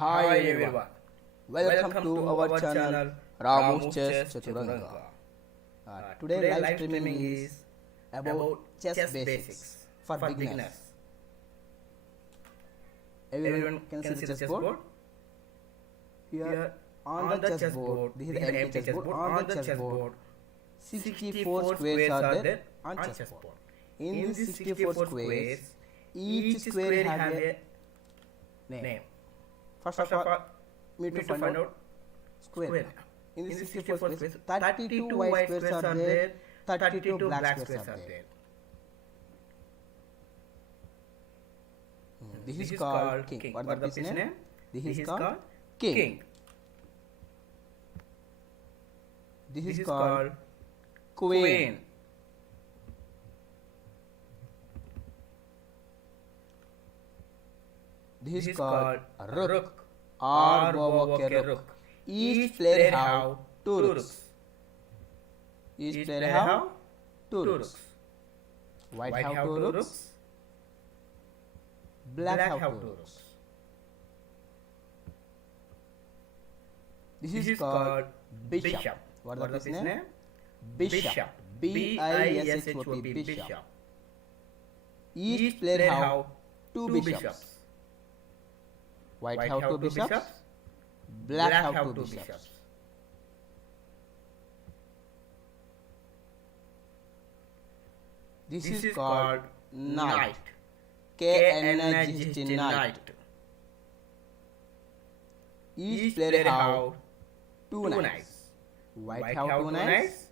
Hi everyone, welcome to our channel Ramu'sChess. Today live streaming is about chess basics for beginners. Everyone can see the chessboard. Here on the chessboard, this is the empty chessboard. On the chessboard, 64 squares are there on chessboard. In these 64 squares, each square has a name. First of all, we need to find out square. In the 64 squares, 32 white squares are there, 32 black squares are there. This is called king. What is the piece name? This is called king. This is called queen. This is called rook or rook. Each player have two rooks. Each player have two rooks. White have two rooks. Black have two rooks. This is called bishop. What is his name? Bishop. B-I-S-H-O-P. Bishop. Each player have two bishops. White have two bishops. Black have two bishops. This is called knight. K-N-I-G-H-T, knight. Each player have two knights. White have two knights.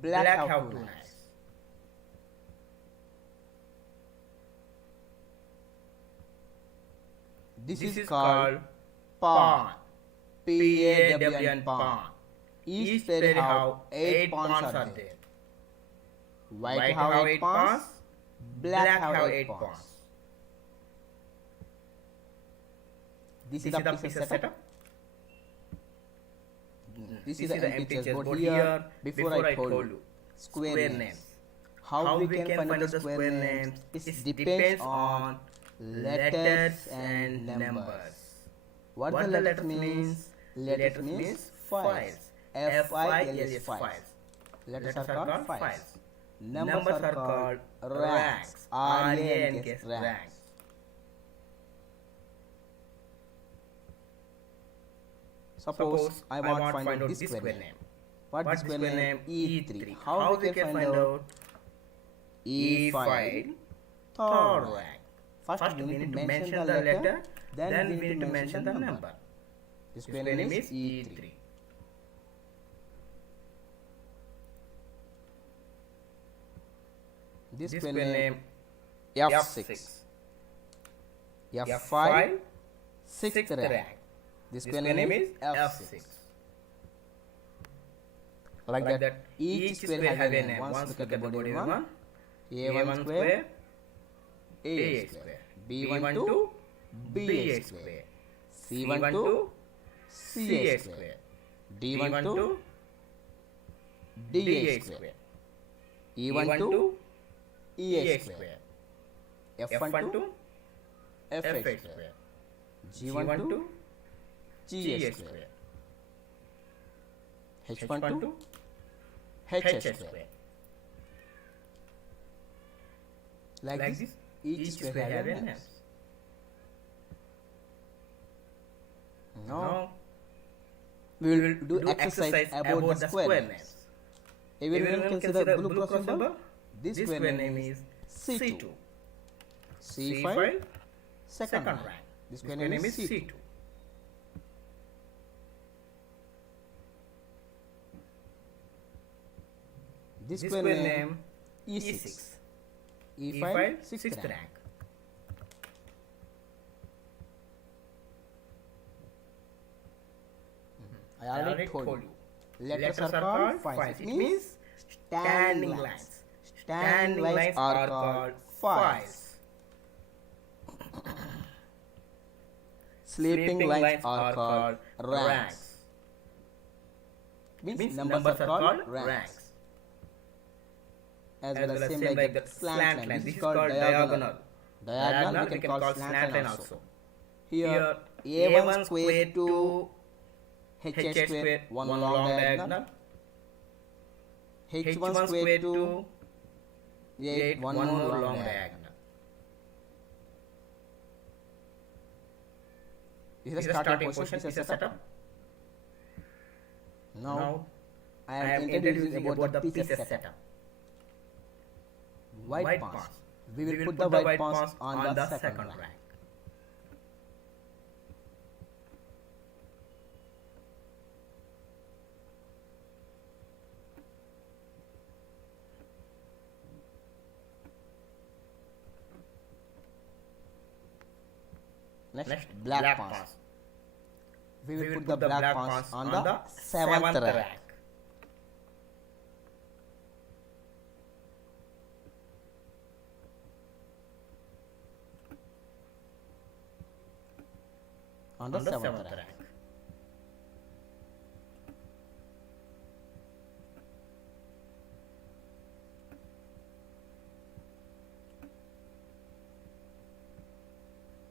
Black have two knights. This is called pawn. P-A-W-N, pawn. Each player have 8 pawns are there. White have 8 pawns. Black have 8 pawns. This is the piece setup. This is the empty chessboard here. Before I told you square names. How we can find out the square names? It depends on letters and numbers. What the letter means? Letter means files. F-I-L-S, files. Letters are called files. Numbers are called ranks. R-A-N-K, ranks. Suppose I want to find out this square name. What is square name? E3. How we can find out? E5, third rank. First we need to mention the letter, then we need to mention the number. This square name is E3. This square name F6. F5, sixth rank. This square name is F6. Like that, each square has a name. Once look at the body one, A1 square, A square, B12, B square, C12, C square, D12, D square, E12, E square, F12, F square, G12, G square, H12, H square. Like this, each square has a name. Now, we will do exercise about the square names. Everyone can see the blue cross symbol. This square name is C2. C5, second rank. This square name is C2. This square name E6. E5, sixth rank. I already told you. Letters are called files. It means standing lines. Standing lines are called files. Sleeping lines are called ranks. Means numbers are called ranks. As well as same like the slant line. This is called diagonal. Diagonal we can call slant line also. Here a1 square to h square, one long diagonal. h1 square to a8, one more long diagonal. This is the starting position. This is setup. Now I am introducing about the pieces setup. White pawns. We will put the white pawns on the second rank. Next, black pawns. We will put the black pawns on the seventh rank. On the seventh rank.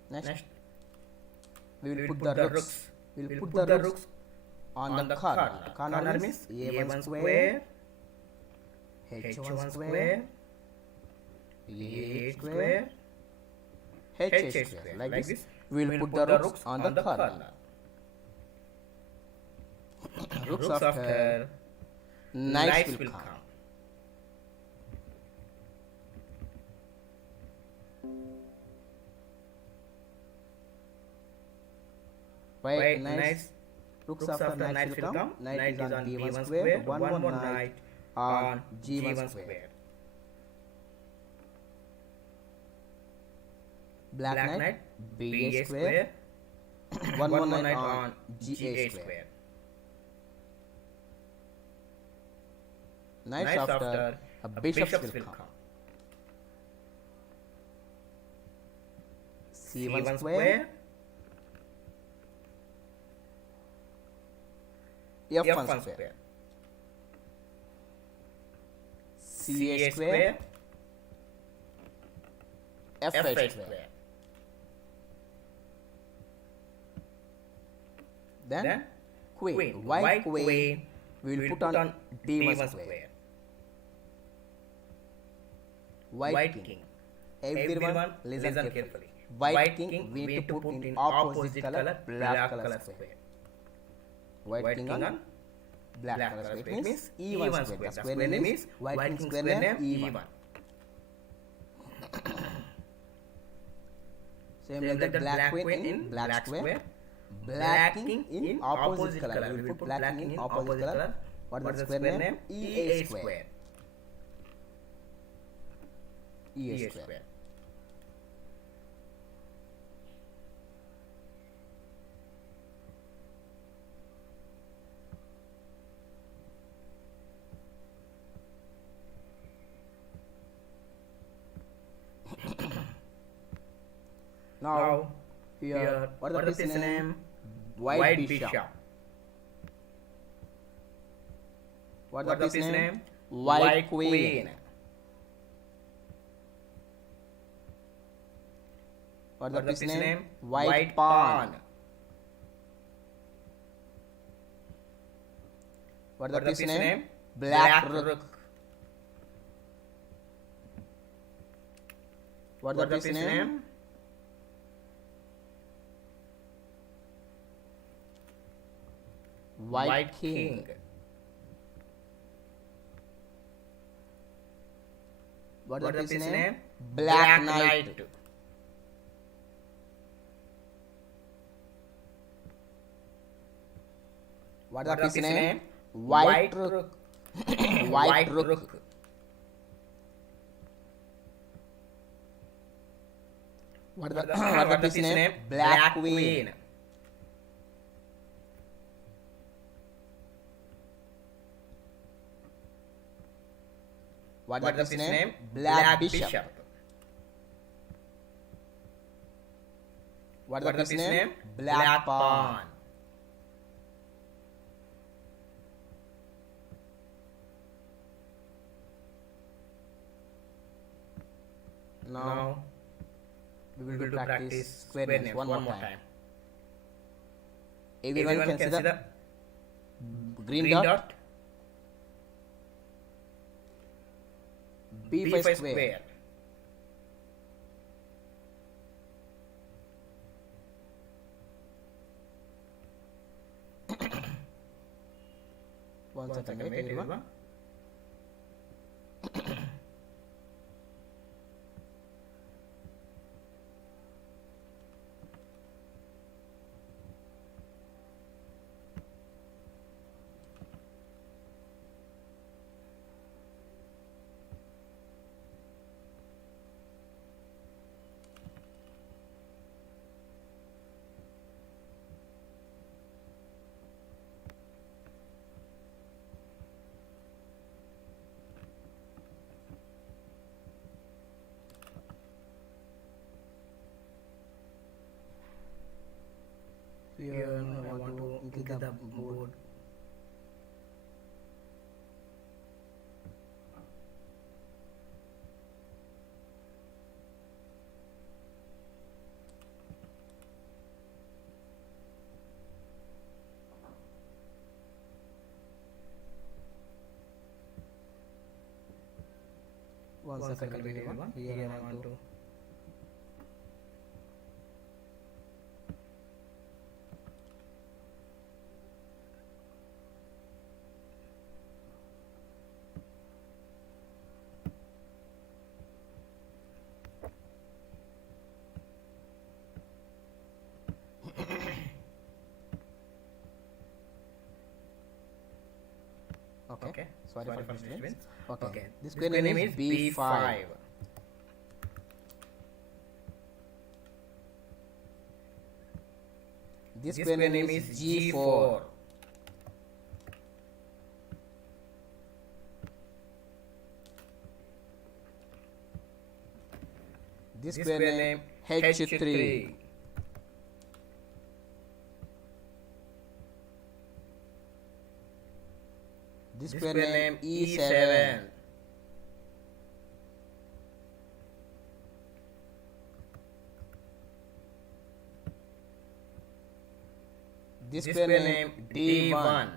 Next, we will put the rooks. We will put the rooks on the corner. Corner means a1 square, h1 square, a8 square, h8 square. Like this, we will put the rooks on the corner. Rooks after knights will come. White knights, rooks after knights will come. Knight is on b1 square, one more knight on g1 square. Black knight, b8 square, one more knight on g8 square. Knights after bishops will come. c1 square, f1 square, c8 square, f8 square. Then queen, white queen, we will put on d1 square. White king. Everyone listen carefully. White king we need to put in opposite color, black color square. White king on black color square. It means e1 square. The square name is white king square name e1. Same like the black queen in black square. Black king in opposite color. We will put black king in opposite color. What is the square name? e8 square. e8 square. Now, here, what is the piece name? White bishop. What is the piece name? White queen. What is the piece name? White pawn. What is the piece name? Black rook. What is the piece name? White king. What is the piece name? Black knight. What is the piece name? White rook. White rook. What is the piece name? Black queen. What is the piece name? Black bishop. What is the piece name? Black pawn. Now we will practice square names one more time. Everyone can see the green dot. B5 square. One second, wait everyone. Here I want to increase the board. One second, wait everyone. Here I want to. Okay. Sorry for disturbance. Okay. This square name is B5. This square name is G4. This square name H3. This square name E7. This square name D1.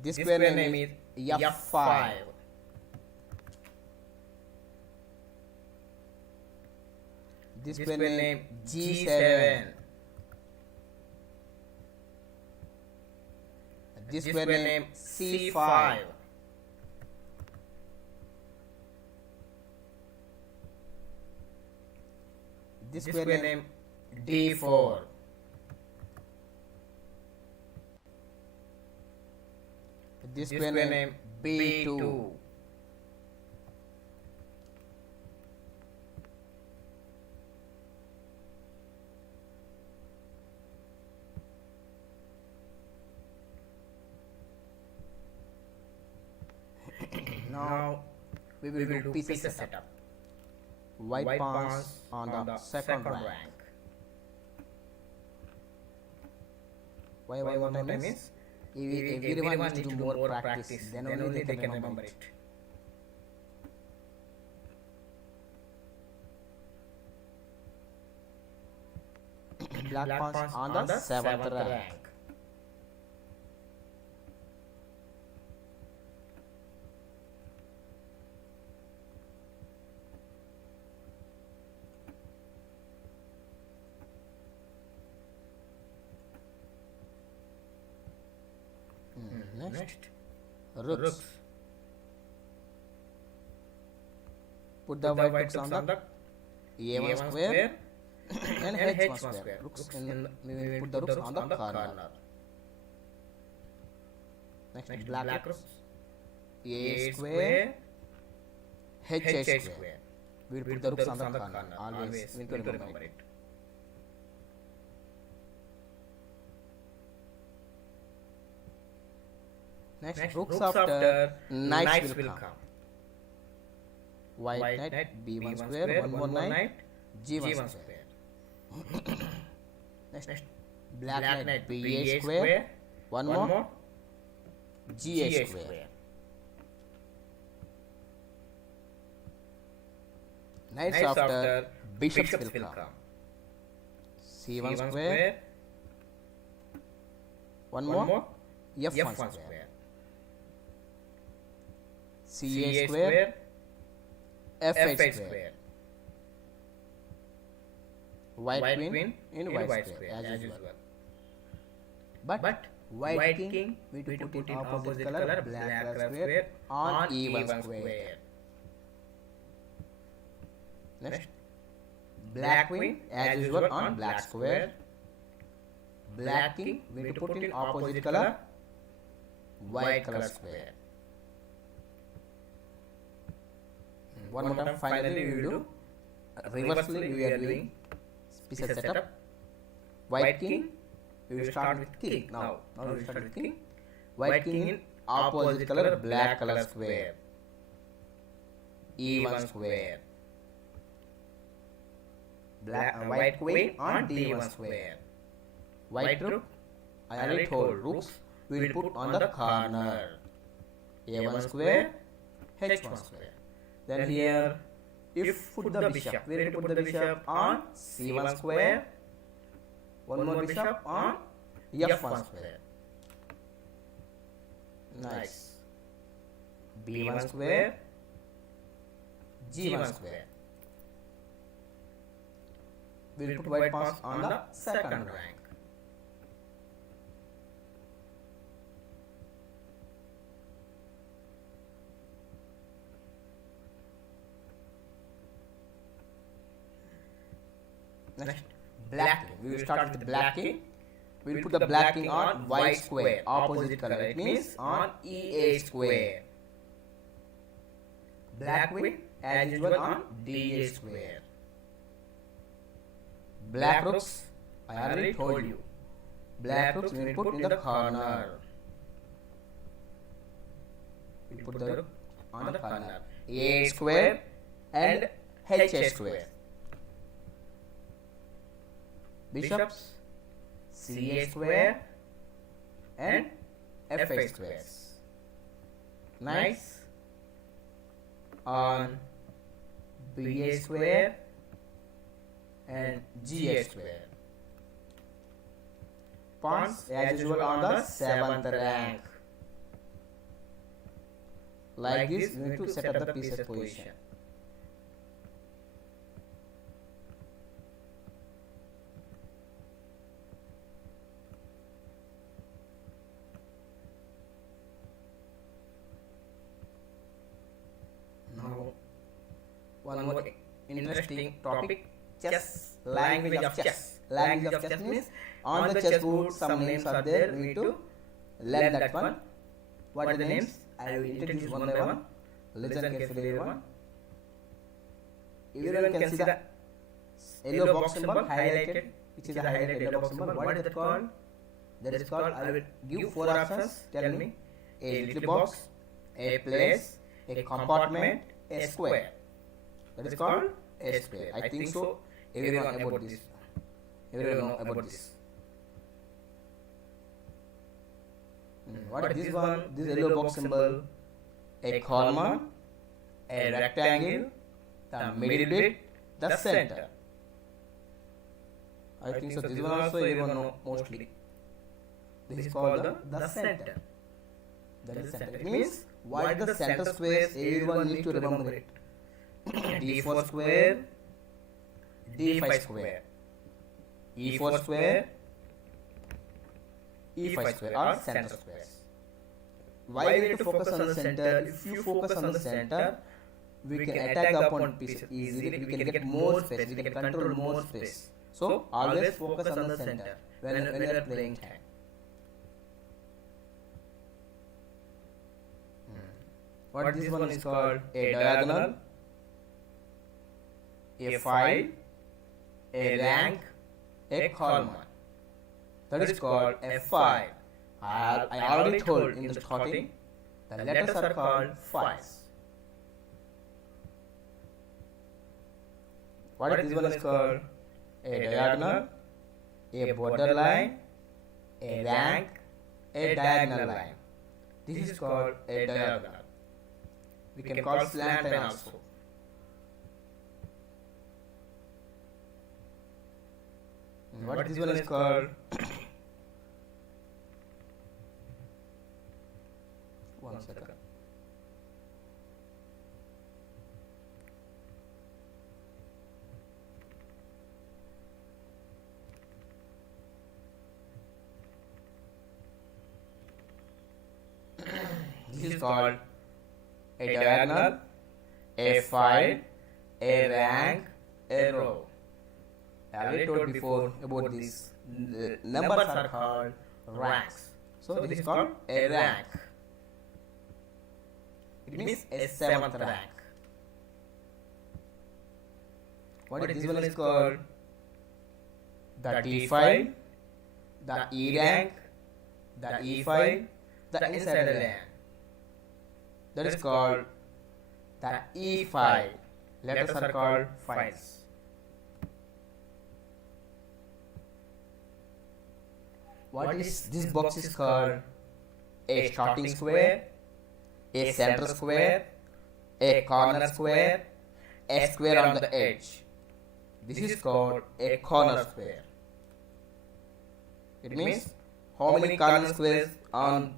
This square name is F5. This square name G7. This square name C5. This square name D4. This square name B2. Now we will do pieces setup. White pawns on the second rank. Why one more time is everyone needs to do more practice, then only they can remember it. Black pawns on the seventh rank. Next, rooks. Put the white rooks on the A1 square and H1 square. Rooks we will put the rooks on the corner. Next, black rooks. A square, H square. We will put the rooks on the corner. Always we need to remember it. Next, rooks after knights will come. White knight B1 square, one more knight G1 square. Next, black knight B8 square, one more G8 square. Knights after bishops will come. c1 square, one more, f1 square, ca square, f8 square, white queen in white square as usual. But white king we to put in opposite color black color square on e1 square. Next, black queen as usual on black square. Black king we to put in opposite color white color square. One more time. Finally, we will do reversely. We are doing pieces setup. White king. We will start with king. Now we will start with king. White king in opposite color black color square. e1 square. White queen on d1 square. White rook. I already told rooks we will put on the corner. a1 square, h1 square. Then here, if put the bishop, we need to put the bishop on c1 square. One more bishop on f1 square. Nice. b1 square, g1 square. We will put white pawns on the second rank. Next, black king. We will start with the black king. We will put the black king on white square, opposite color. It means on e8 square. Black queen as usual on d8 square. Black rooks, I already told you. Black rooks we will put in the corner. We put the rook on the corner. a8 square and h8 square. Bishops, c8 square and f8 squares. Nice. On b8 square and g8 square. Pawns as usual on the 7th rank. Like this, we need to set up the pieces position. Now, one more interesting topic: chess, language of chess. Language of chess means on the chessboard some names are there. We need to learn that one. What are the names? I will introduce one by one. Listen carefully, everyone. Everyone can see the yellow box symbol highlighted, which is a highlighted yellow box symbol. What is that called? That is called, I will give 4 options. Tell me. A little box, a place, a compartment, a square. That is called a square. I think so. Everyone know about this. Everyone know about this. What is this one? This yellow box symbol. A corner, a rectangle, the middle bit, the center. I think so. This one also everyone know mostly. This is called the center. That is center. It means what is the center squares? Everyone needs to remember it. d4 square, d5 square, e4 square, e5 square are center squares. Why we need to focus on the center? If you focus on the center, we can attack the opponent piece easily. We can get more space. We can control more space. So always focus on the center when you are playing time. What this one is called? A diagonal, a file, a rank, a column. That is called a file. I already told in the starting, the letters are called files. What this one is called? A diagonal, a borderline, a rank, a diagonal line. This is called a diagonal. We can call slant line also. What this one is called? One second. This is called a diagonal, a file, a rank, a row. I already told before about this. Numbers are called ranks. So this is called a rank. It means a seventh rank. What this one is called? The D file, the E rank, the E file, the inside rank. That is called the E file. Letters are called files. What is this box is called? A starting square, a center square, a corner square, a square on the edge. This is called a corner square. It means how many corner squares are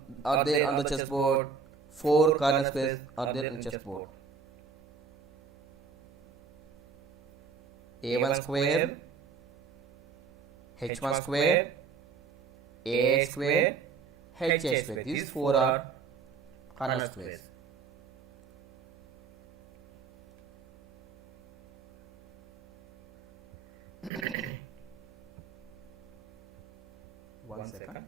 there on the chessboard? 4 corner squares are there in the chessboard. A1 square, H1 square, A square, HA square. These 4 are corner squares. One second.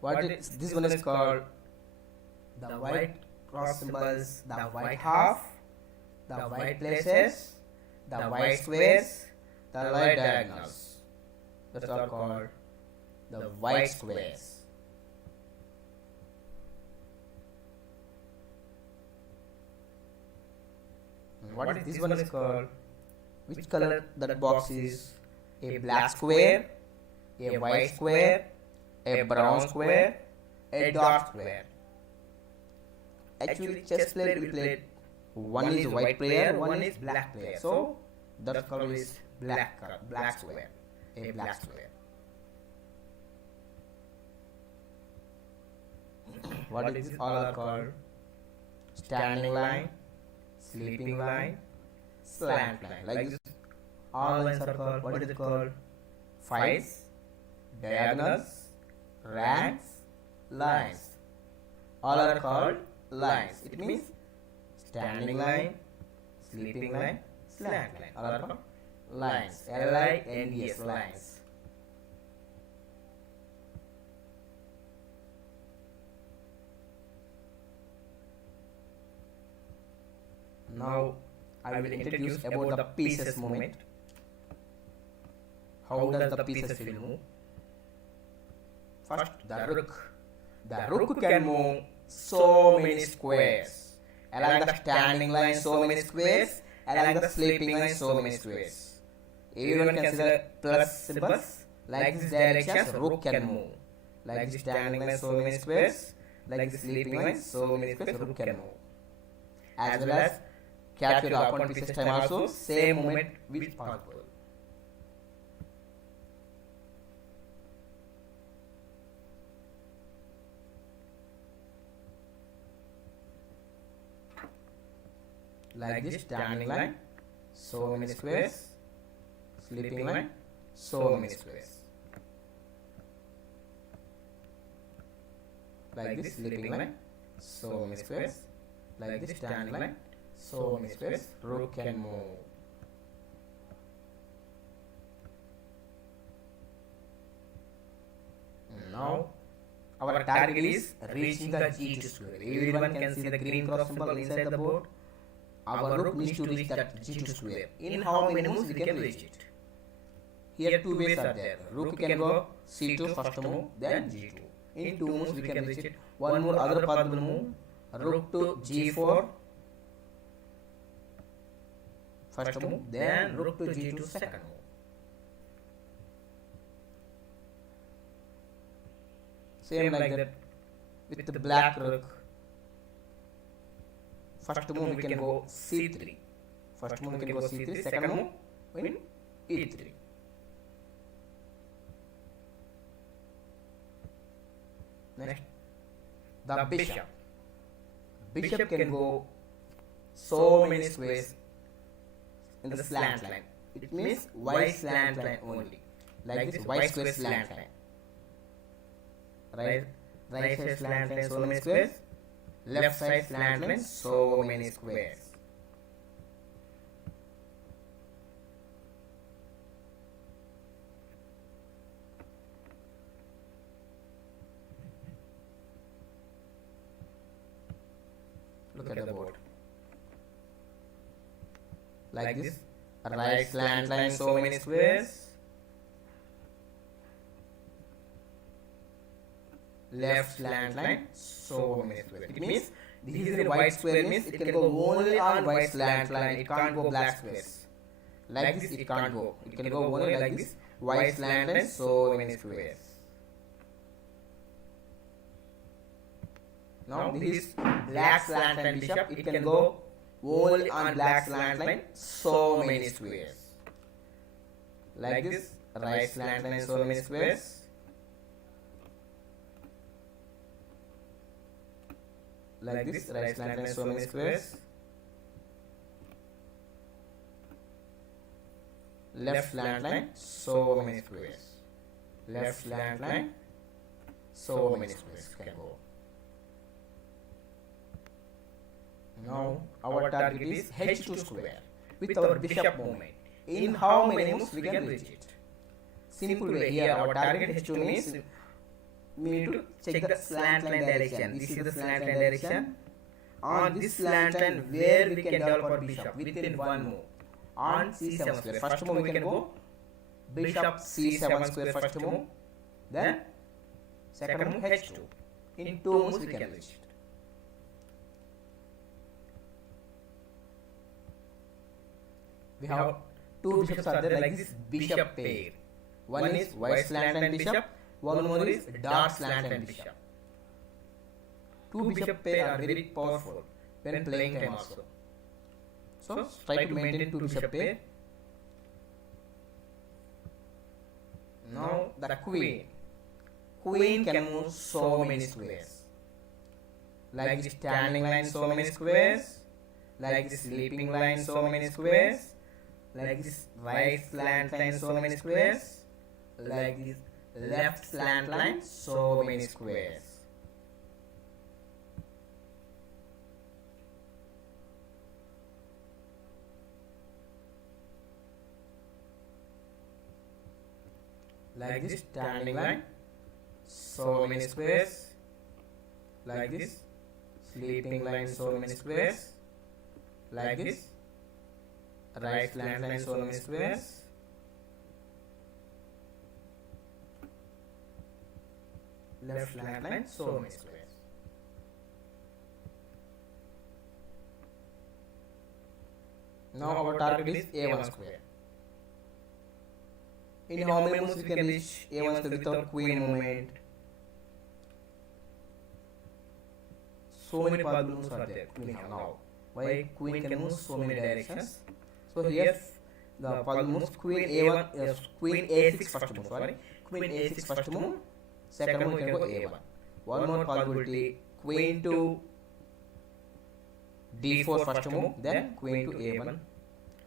What is this one is called? The white cross symbols, the white half, the white places, the white squares, the white diagonals. That's all called the white squares. What is this one is called? Which color that box is? A black square, a white square, a brown square, a dark square. Actually, chess player we played. One is white player, one is black player. So that color is black color, black square, a black square. What is this all are called? Standing line, sleeping line, slant line. Like this, all lines are called. What is it called? Files, diagonals, ranks, lines. All are called lines. It means standing line, sleeping line, slant line. All are called lines. L-I-N-E-S, lines. Now I will introduce about the pieces movement. How does the pieces will move? First, the rook. The rook can move so many squares. Along the standing line, so many squares. Along the sleeping line, so many squares. Everyone can see the plus symbols. Like this direction, rook can move. Like this standing line, so many squares. Like the sleeping line, so many squares, rook can move. As well as capture the opponent pieces time also, same movement is possible. Like this, standing line, so many squares, sleeping line, so many squares. Like this, sleeping line, so many squares. Like this, standing line, so many squares. Rook can move. Now, our target is reaching the G2 square. Everyone can see the green cross symbol inside the board. Our rook needs to reach that G2 square. In how many moves we can reach it? Here 2 ways are there. Rook can go C2 first move, then G2. In 2 moves we can reach it. One more other possible move. Rook to G4, first move, then rook to g2 second move. Same like that with the black rook. First move we can go c3. First move we can go c3. Second move in e3. Next, the bishop. Bishop can go so many squares in the slant line. It means white slant line only. Like this, white square slant line. Right side slant line, so many squares. Left side slant line, so many squares. Look at the board. Like this, right slant line, so many squares. Left slant line, so many squares. It means this is a white square, means it can go only on white slant line. It can't go black squares. Like this, it can't go. It can go only like this, white slant line, so many squares. Now this is black slant line bishop. It can go only on black slant line, so many squares. Like this, right slant line, so many squares. Like this, right slant line, so many squares. Left slant line, so many squares. Left slant line, so many squares can go. Now our target is h2 square with our bishop movement. In how many moves we can reach it? Simple way. Here our target h2 means we need to check the slant line direction. This is the slant line direction. On this slant line, where we can develop our bishop within one move. On c7 square. First move we can go bishop c7 square first move. Then second move h2. In 2 moves we can reach it. We have 2 bishops are there like this bishop pair. One is white slant line bishop. One more is dark slant line bishop. 2 bishop pair are very powerful when playing time also. So try to maintain 2 bishop pair. Now the queen. Queen can move so many squares. Like this standing line, so many squares. Like this sleeping line, so many squares. Like this right slant line, so many squares. Like this left slant line, so many squares. Like this standing line, so many squares. Like this sleeping line, so many squares. Like this right slant line, so many squares. Left slant line, so many squares. Now our target is a1 square. In how many moves we can reach a1 square without queen movement? So many possible moves are there. Queen have now. Why queen can move so many directions? So here the possible moves: queen a1, queen a6 first move. Sorry, queen a6 first move. Second move can go a1. One more possibility: queen to d4 first move, then queen to a1.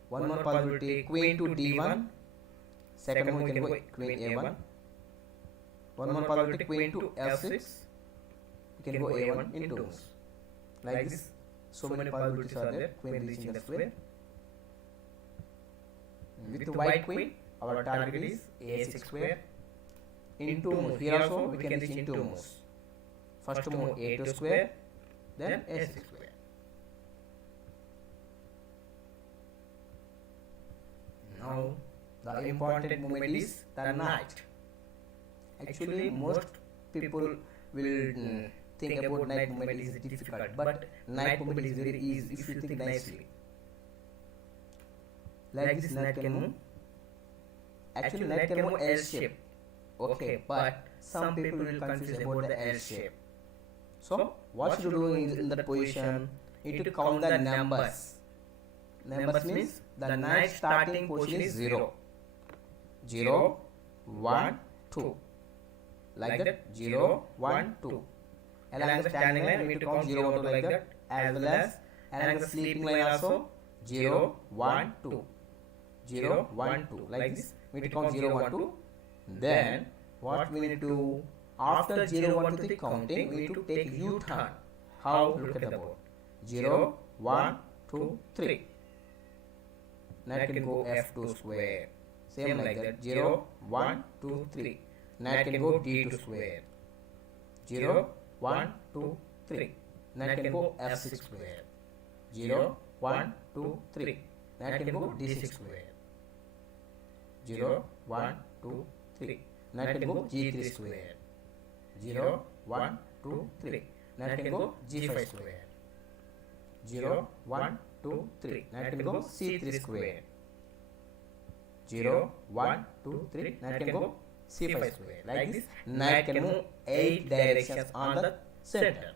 One more possibility: queen to d1. Second move can go queen a1. One more possibility: queen to f6. We can go a1 in 2 moves. Like this, so many possibilities are there. Queen reaching the square. With the white queen, our target is a6 square. In 2 moves, here also we can reach in 2 moves. First move a2 square, then a6 square. Now the important movement is the knight. Actually, most people will think about knight movement is difficult, but knight movement is very easy if you think nicely. Like this knight can move. Actually knight can move L shape. Okay, but some people will confuse about the L shape. So what should you do in that position? You need to count the numbers. Numbers means the knight starting position is 0. 0, 1, 2. Like that, 0, 1, 2. Along the standing line, we need to count 0, 1, 2 like that. As well as along the sleeping line also, 0, 1, 2. 0, 1, 2. Like this, we need to count 0, 1, 2. Then, what we need to do? After 0, 1, 2, 3 counting, we need to take U-turn. How? Look at the board. 0, 1, 2, 3. Knight can go F2 square. Same like that. 0, 1, 2, 3. Knight can go D2 square. 0, 1, 2, 3. Knight can go F6 square. 0, 1, 2, 3. Knight can go D6 square. 0, 1, 2, 3. Knight can go G3 square. 0, 1, 2, 3. Knight can go G5 square. 0, 1, 2, 3. Knight can go C3 square. 0, 1, 2, 3. Knight can go C5 square. Like this, knight can move 8 directions on the center.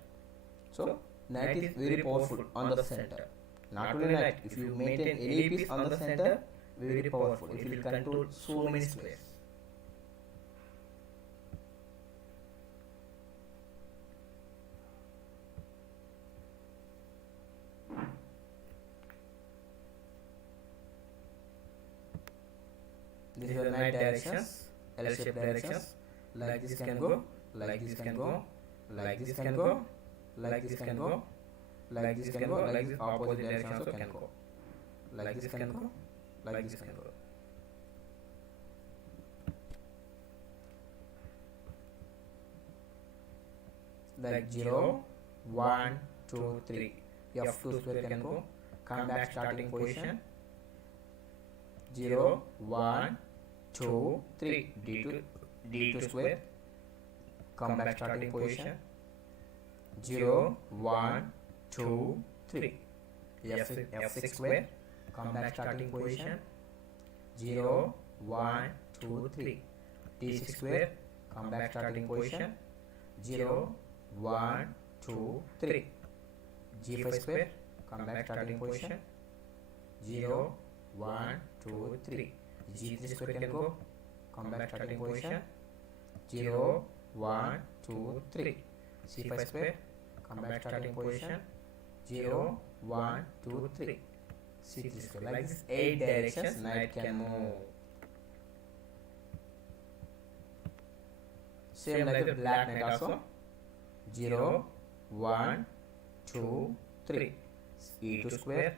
So, knight is very powerful on the center. Not only knight, if you maintain any piece on the center, very powerful. It will control so many squares. This is the knight directions, L-shaped directions. Like this can go, like this can go, like this can go, like this can go, like this can go, like this opposite direction also can go. Like this can go, like this can go. Like 0, 1, 2, 3. F2 square can go. Come back starting position. 0, 1, 2, 3. D2 square. Come back starting position. 0, 1, 2, 3. F6 square. Come back starting position. 0, 1, 2, 3. D6 square. Come back starting position. 0, 1, 2, 3. G5 square. Come back starting position. 0, 1, 2, 3. G3 square can go. Come back starting position. 0, 1, 2, 3. C5 square. Come back starting position. 0, 1, 2, 3. C3 square. Like this, 8 directions knight can move. Same like the black knight also. 0, 1, 2, 3. E2 square.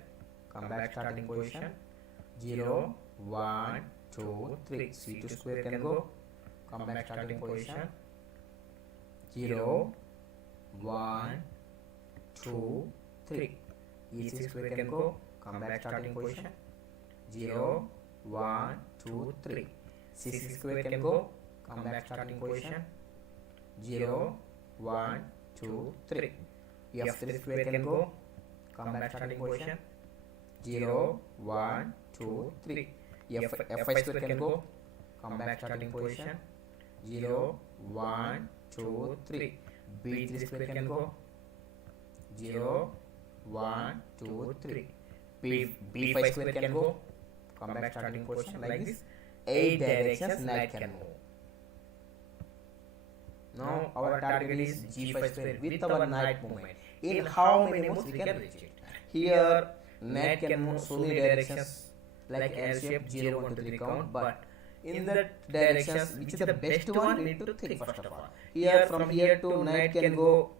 Come back starting position. 0, 1, 2, 3. C2 square can go. Come back starting position. 0, 1, 2, 3. E6 square can go. Come back starting position. 0, 1, 2, 3. C6 square can go. Come back starting position. 0, 1, 2, 3. F3 square can go. Come back starting position. 0, 1, 2, 3. F5 square can go. Come back starting position. 0, 1, 2, 3. B3 square can go. 0, 1, 2, 3. B5 square can go. Come back starting position. Like this, 8 directions knight can move. Now our target is G5 square with our knight movement. In how many moves we can reach it? Here knight can move so many directions like L shape, 0, 1, 2, 3 count, but in that directions which is the best one we need to think first of all. Here from here to knight can go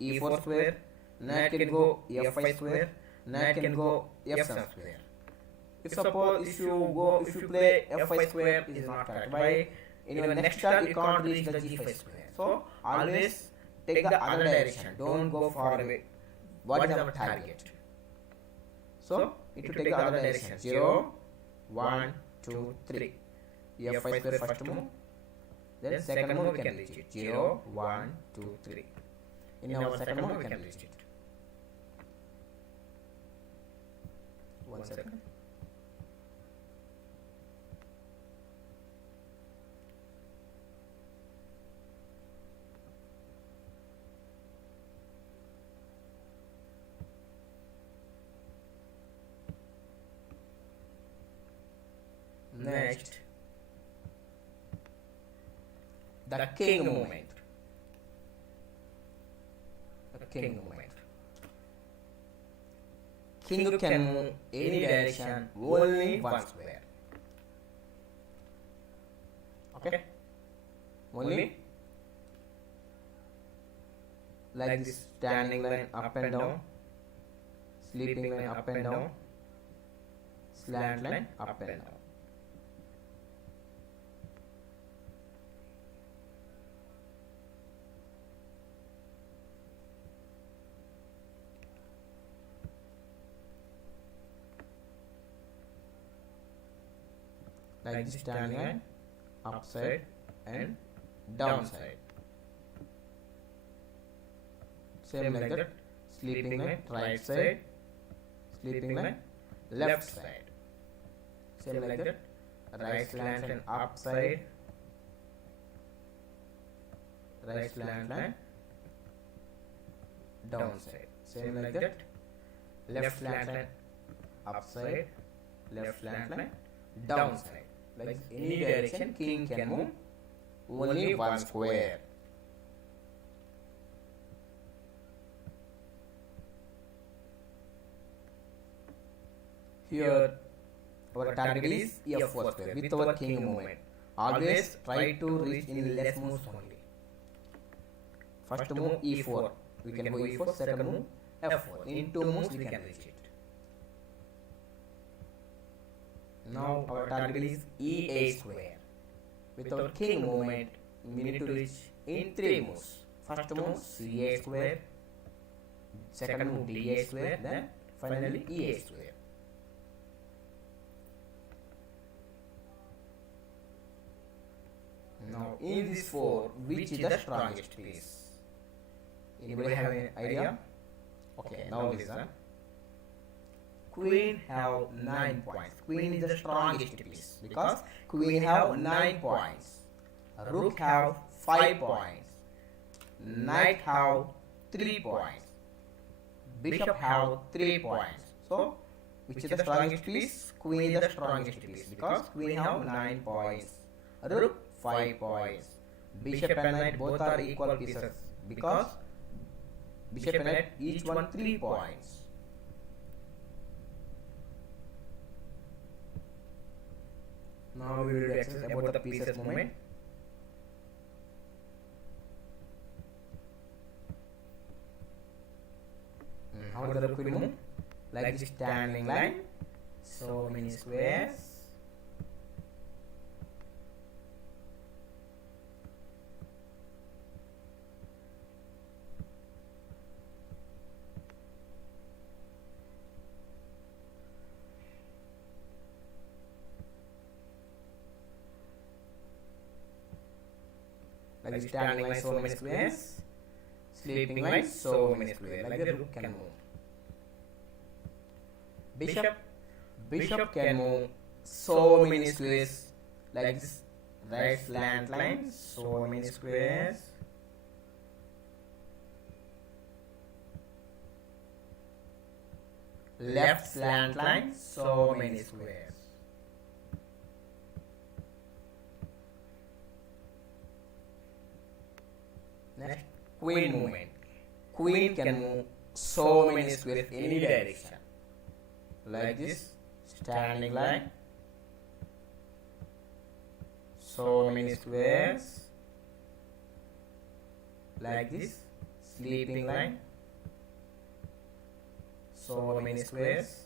E4 square, knight can go F5 square, knight can go F7 square. If you play F5 square is not correct. Why? In your next turn you can't reach the G5 square. So always take the other direction. Don't go far away. What is our target? So it will take the other direction. 0, 1, 2, 3. F5 square first move. Then second move we can reach it. 0, 1, 2, 3. In our second move we can reach it. 1 second. Next, the king movement. The king movement. King can move any direction, only one square. Okay? Only like this standing line up and down, sleeping line up and down, slant line up and down. Like this standing line, upside and downside. Same like that, sleeping line right side, sleeping line left side. Same like that, right slant line upside, right slant line downside. Same like that, left slant line upside, left slant line downside. Like any direction, king can move only one square. Here our target is f4 square with our king movement. Always try to reach in less moves only. First move e4, we can go e4. Second move f4. In 2 moves we can reach it. Now our target is e8 square. With our king movement, we need to reach in 3 moves. First move c8 square, second move d8 square, then finally e8 square. Now in this 4, which is the strongest piece? Anybody have an idea? Okay, now listen. Queen have 9 points. Queen is the strongest piece because queen have 9 points. Rook have 5 points. Knight have 3 points. Bishop have 3 points. So, which is the strongest piece? Queen is the strongest piece because queen have 9 points. Rook 5 points. Bishop and knight both are equal pieces because bishop and knight each one 3 points. Now we will discuss about the pieces movement. How does the queen move? Like this standing line, so many squares. Like standing line, so many squares. Sleeping line, so many squares. Like the rook can move. Bishop can move so many squares. Like this right slant line, so many squares. Left slant line, so many squares. Next, queen movement. Queen can move so many squares in any direction. Like this, standing line, so many squares. Like this, sleeping line, so many squares.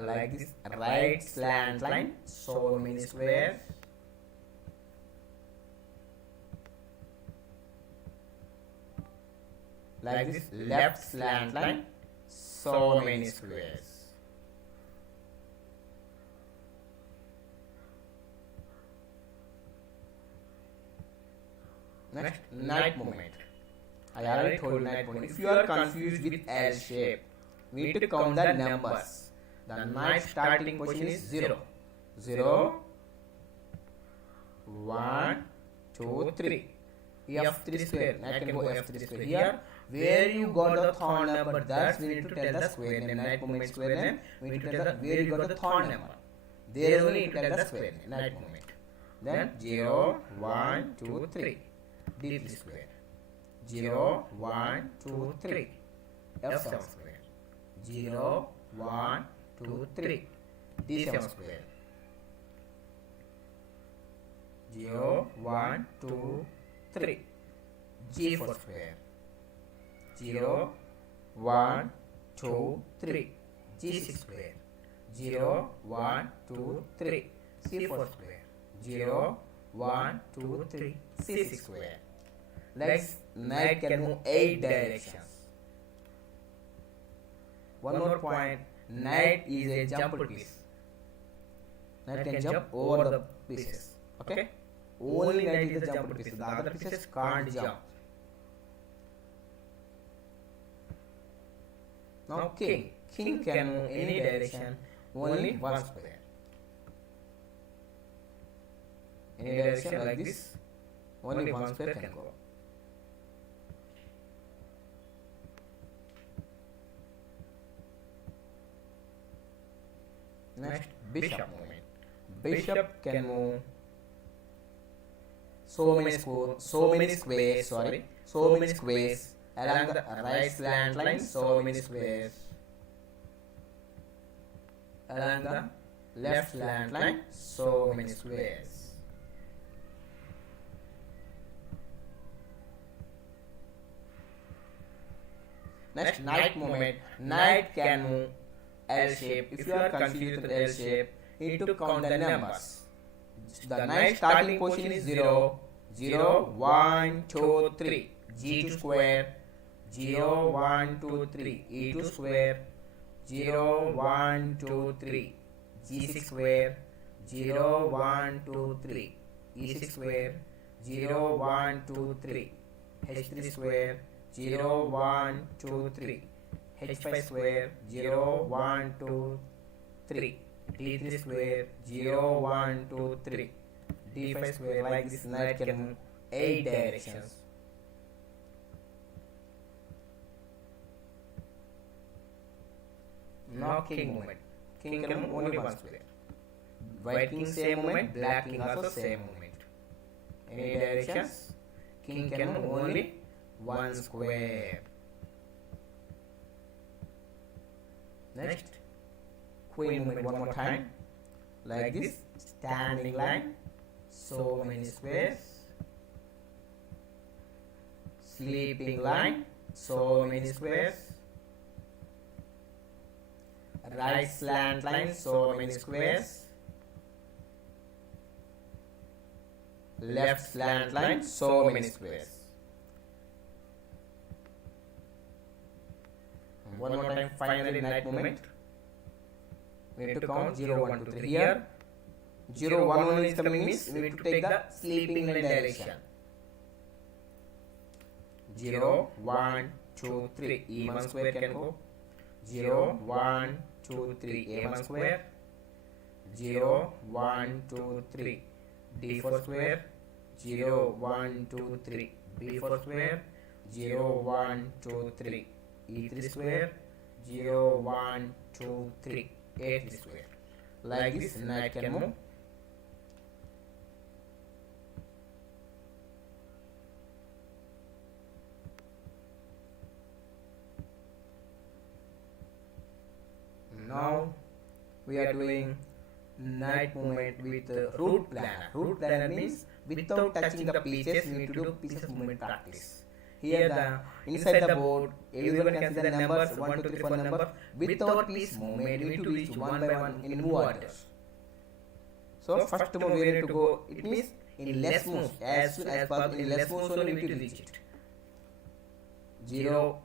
Like this, right slant line, so many squares. Like this, left slant line, so many squares. Next, knight movement. I already told knight movement. If you are confused with L shape, we need to count the numbers. The knight starting position is 0. 0, 1, 2, 3. F3 square. Knight can go F3 square. Here, where you got the third number, that's we need to tell the square name. Knight movement square name. We need to tell the where you got the third number. There only it will tell the square, knight movement. Then 0, 1, 2, 3. D3 square. 0, 1, 2, 3. F7 square. 0, 1, 2, 3. D7 square. 0, 1, 2, 3. G4 square. 0, 1, 2, 3. G6 square. 0, 1, 2, 3. C4 square. 0, 1, 2, 3. C6 square. Next, knight can move 8 directions. One more point, knight is a jumped piece. Knight can jump over the pieces. Okay? Only knight is a jumped piece. The other pieces can't jump. Now king. King can move any direction, only one square. Any direction like this, only one square can go. Next, bishop movement. Bishop can move so many squares along the right slant line, so many squares along the left slant line, so many squares. Next, knight movement. Knight can move L shape. If you are confused with L shape, you need to count the numbers. The knight starting position is 0, 0, 1, 2, 3. G2 square. 0, 1, 2, 3. E2 square. 0, 1, 2, 3. G6 square. 0, 1, 2, 3. E6 square. 0, 1, 2, 3. H3 square. 0, 1, 2, 3. H5 square. 0, 1, 2, 3. D3 square. 0, 1, 2, 3. D5 square. Like this, knight can move 8 directions. Now king movement. King can move only one square. White king same movement, black king also same movement. Any directions, king can move only one square. Next, queen movement one more time. Like this, standing line, so many squares. Sleeping line, so many squares. Right slant line, so many squares. Left slant line, so many squares. One more time, finally knight movement. We need to count 0, 1, 2, 3 here. 0, 1 only is coming means we need to take the sleeping line direction. 0, 1, 2, 3. E1 square can go. 0, 1, 2, 3. A1 square. 0, 1, 2, 3. D4 square. 0, 1, 2, 3. B4 square. 0, 1, 2, 3. E3 square. 0, 1, 2, 3. A3 square. Like this, knight can move. Now we are doing knight movement with root planner. Root planner means without touching the pieces, we need to do pieces movement practice. Here the inside the board, everyone can see the numbers 1, 2, 3, 4 numbers. Without piece movement, we need to reach one by one in move order. So first move we need to go. It means in less moves, as soon as possible in less moves only we need to reach it. 0.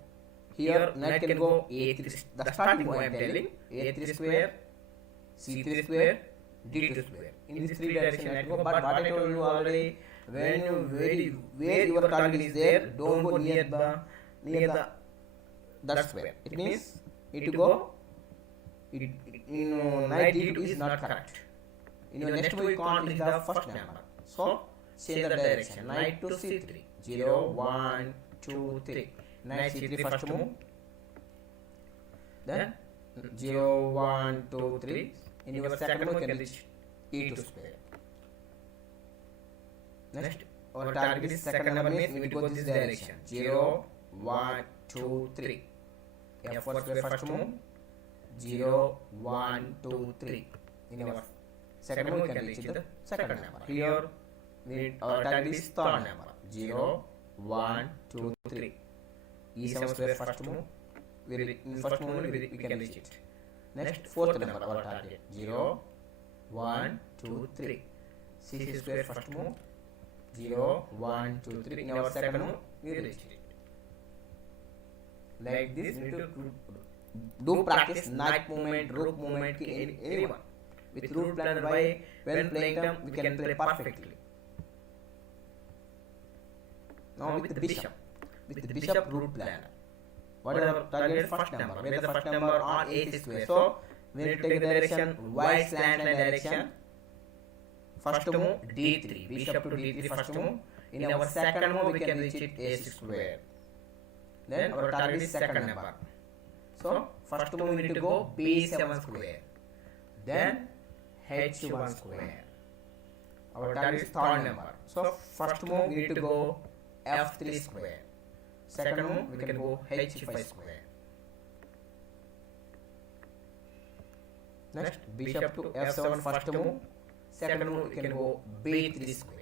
Here knight can go A3. The starting move I am telling. A3 square, C3 square, D2 square. In this 3 direction knight go. But what I told you already, when you where your target is there, don't go near the that square. It means you need to go. Knight D2 is not correct. In your next move you can't reach the first number. So change the direction. Knight to C3. 0, 1, 2, 3. Knight C3 first move. Then 0, 1, 2, 3. In your second move, you can reach e2 square. Next, our target is second number means we need to go this direction. 0, 1, 2, 3. F4 square first move. 0, 1, 2, 3. In our second move, we can reach the second number. Here, our target is third number. 0, 1, 2, 3. E7 square first move. In first move we can reach it. Next, fourth number our target. 0, 1, 2, 3. C6 square first move. 0, 1, 2, 3. In our second move we reach it. Like this, we need to do practice knight movement, rook movement, anyone. With root planner, by when playing them we can play perfectly. Now with the bishop root planner. What is our target? First number. Where is the first number? On a6 square. So we need to take the direction y slant line direction. First move d3. Bishop to d3 first move. In our second move we can reach it a6 square. Then our target is second number. So first move we need to go b7 square. Then h1 square. Our target is third number. So first move we need to go f3 square. Second move we can go h5 square. Next, bishop to f7 first move. Second move we can go b3 square.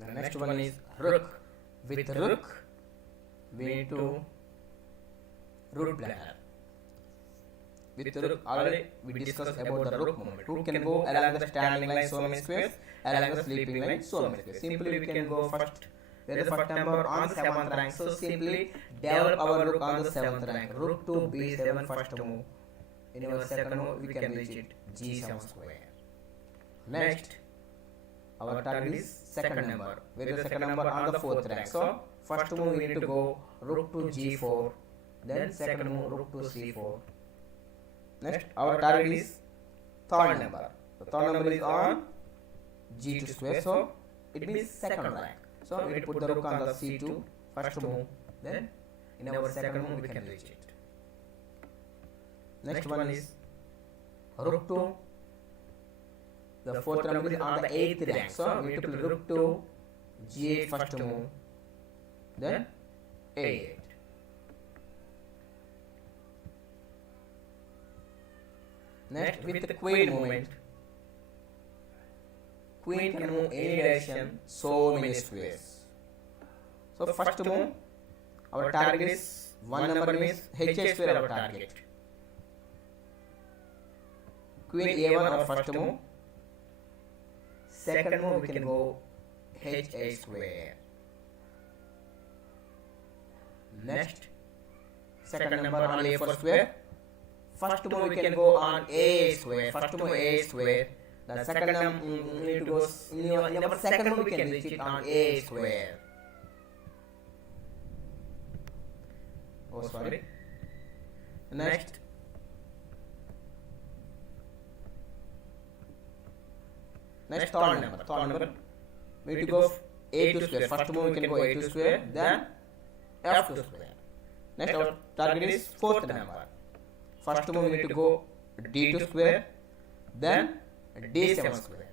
The next one is rook. With rook, we need to root planner. With rook, already we discussed about the rook movement. Rook can go along the standing line so many squares, along the sleeping line so many squares. Simply we can go first. Where is the first number? On the 7th rank. So simply develop our rook on the 7th rank. Rook to b7 first move. In our second move we can reach it g7 square. Next, our target is second number. Where is the second number? On the 4th rank. So first move we need to go rook to g4. Then second move rook to c4. Next, our target is third number. The third number is on g2 square. So it means second rank. So we need to put the rook on the c2 first move. Then in our second move we can reach it. Next one is rook to. The fourth number is on the 8th rank. So we need to play rook to g8 first move. Then a8. Next, with the queen movement, queen can move any direction, so many squares. So first move, our target is one number means h8 square our target. Queen a1 our first move. Second move we can go h8 square. Next, second number on a4 square. First move we can go on a square. First move a square. The second number we need to go in our second move we can reach it on a square. Oh sorry. Next, third number. We need to go a2 square. First move we can go a2 square. Then f2 square. Next our target is fourth number. First move we need to go d2 square, then d7 square.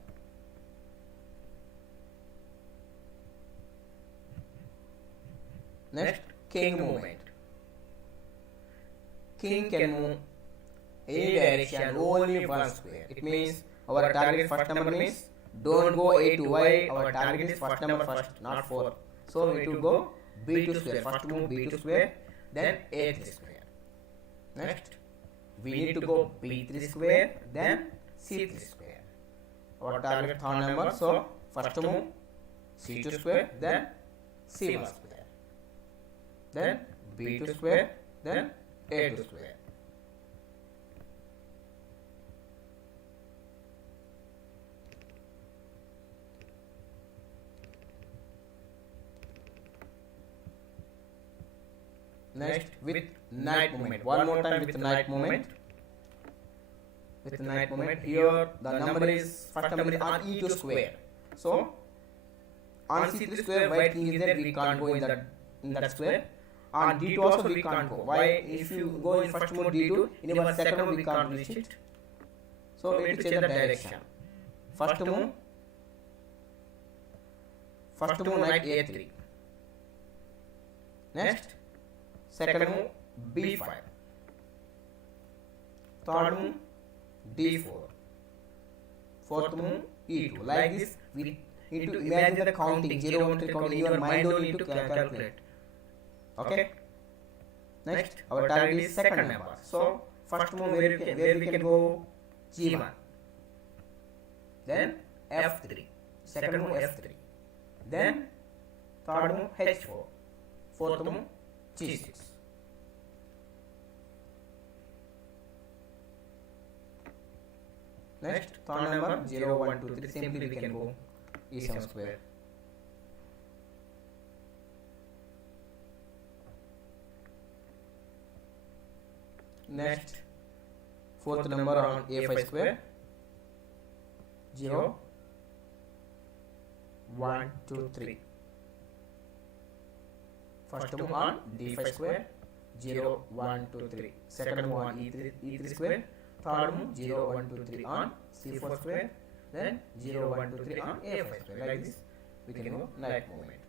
Next, king movement. King can move any direction, only one square. It means our target first number means don't go a2. Why? Our target is first number first, not 4. So we need to go b2 square. First move b2 square, then a3 square. Next, we need to go b3 square, then c3 square. Our target third number, so first move c2 square, then c1 square, then b2 square, then a2 square. Next with knight movement. One more time with knight movement. With knight movement. Here the number is first number is on e2 square. So on c3 square, white king is there. We can't go in that square. On d2 also we can't go. Why? If you go in first move d2, in your second move we can't reach it. So we need to change the direction. First move knight a3. Next, second move b5. Third move d4. Fourth move e2. Like this, we need to imagine the counting, 0, 1, 3 counting. In your mind only need to calculate. Okay. Next, our target is second number. So first move where we can go g1. Then f3. Second move f3. Then third move h4. Fourth move g6. Next, third number 0, 1, 2, 3. Simply we can go e7 square. Next, fourth number on a5 square. 0, 1, 2, 3. First move on d5 square. 0, 1, 2, 3. Second move on e3 square. Third move 0, 1, 2, 3 on c4 square. Then 0, 1, 2, 3 on a5 square. Like this, we can go knight movement.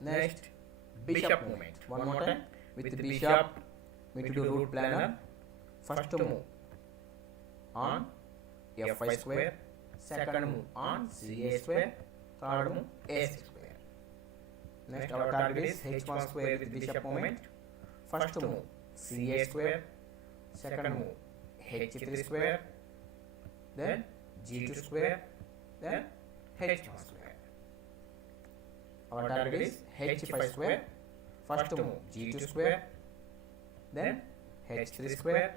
Next, bishop movement. One more time. With the bishop, we need to do root planner. First move on f5 square. Second move on ca square. Third move a6 square. Next, our target is h1 square with bishop movement. First move ca square. Second move h3 square. Then g2 square. Then h1 square. Our target is h5 square. First move g2 square. Then h3 square.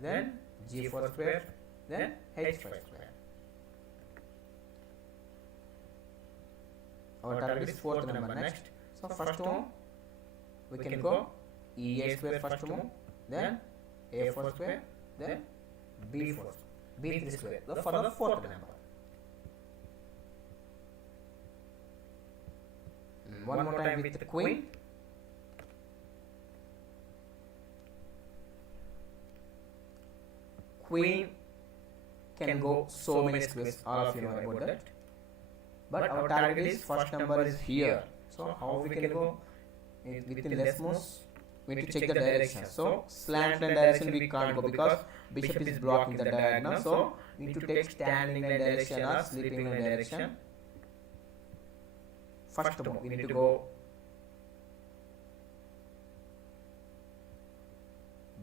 Then g4 square. Then h5 square. Our target is fourth number. Next, so first move we can go e8 square first move. Then a4 square. Then b4 b3 square. For the fourth number. One more time with the queen. Queen can go so many squares. All of you know about that. But our target is first number is here. So how we can go within less moves? We need to check the direction. So slant line direction we can't go because bishop is blocking the diagonal. So we need to take standing line direction or sleeping line direction. First move we need to go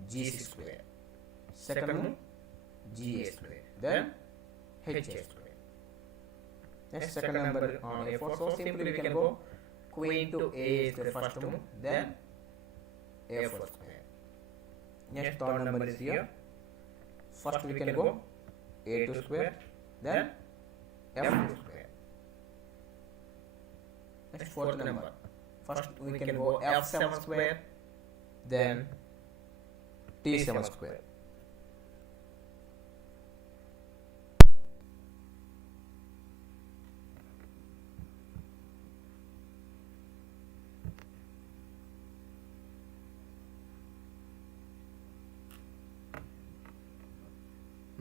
g6 square. Second move g8 square. Then h8 square. Next, second number on a4. So simply we can go queen to a8 square first move. Then a4 square. Next, third number is here. First we can go a2 square. Then f2 square. Next, fourth number. First we can go f7 square. Then t7 square.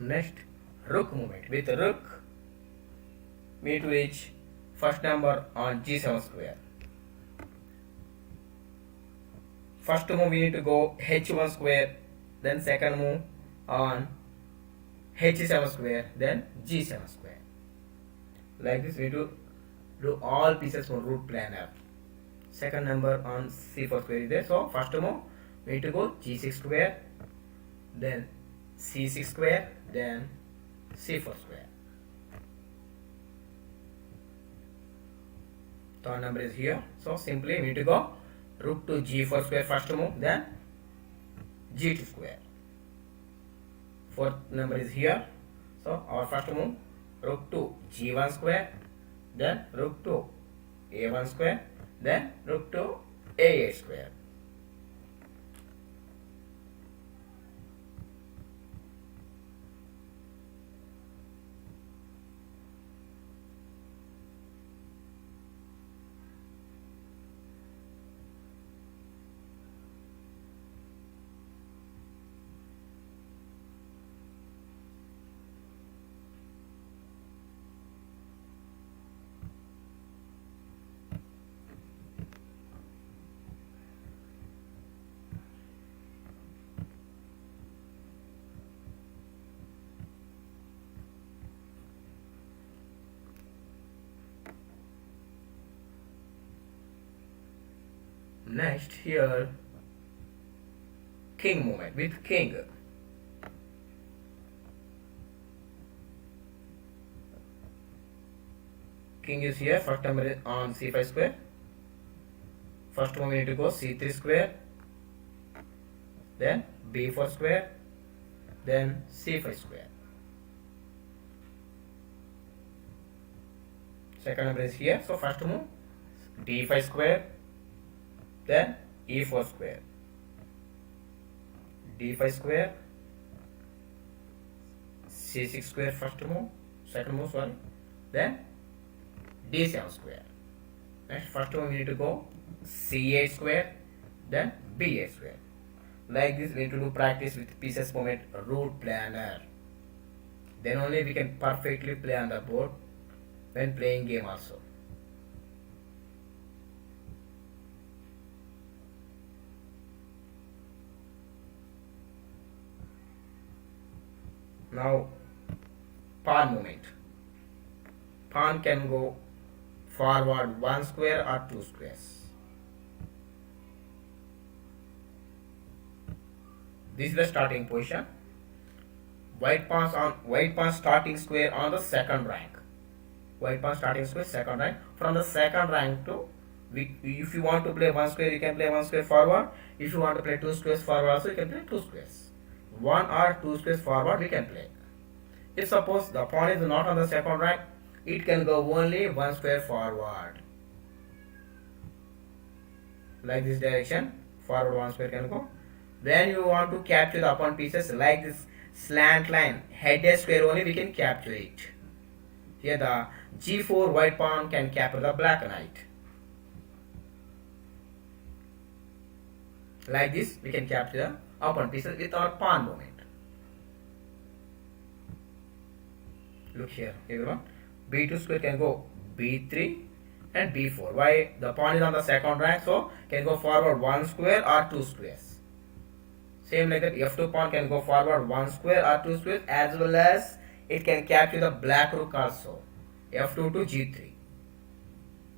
Next, rook movement. With rook, we need to reach first number on g7 square. First move we need to go h1 square, then second move on h7 square, then g7 square. Like this we need to do all pieces from root planar. Second number on c4 square is there. So first move we need to go g6 square, then c6 square, then c4 square. Third number is here. So simply we need to go rook to g4 square first move, then g2 square. Fourth number is here. So our first move, rook to g1 square, then rook to a1 square, then rook to a8 square. Next here, king movement with king. King is here. First number is on c5 square. First one we need to go c3 square, then b4 square, then c5 square. Second number is here. So first move d5 square, then e4 square, d5 square, c6 square first move, second move sorry, then d7 square. Next first one we need to go c8 square, then b8 square. Like this we need to do practice with pieces movement root planner. Then only we can perfectly play on the board when playing game also. Now pawn movement. Pawn can go forward 1 square or 2 squares. This is the starting position. White pawn starting square on the second rank. White pawn starting square second rank. From the second rank to if you want to play 1 square, you can play 1 square forward. If you want to play 2 squares forward also, you can play 2 squares. 1 or 2 squares forward we can play. If suppose the pawn is not on the second rank, it can go only 1 square forward. Like this direction, forward 1 square can go. Then you want to capture the opponent pieces like this slant line, headed square only we can capture it. Here the g4 white pawn can capture the black knight. Like this we can capture the opponent pieces with our pawn movement. Look here everyone, b2 square can go b3 and b4. Why? The pawn is on the second rank, so can go forward 1 square or 2 squares. Same like that, f2 pawn can go forward 1 square or 2 squares, as well as it can capture the black rook also. f2 to g3.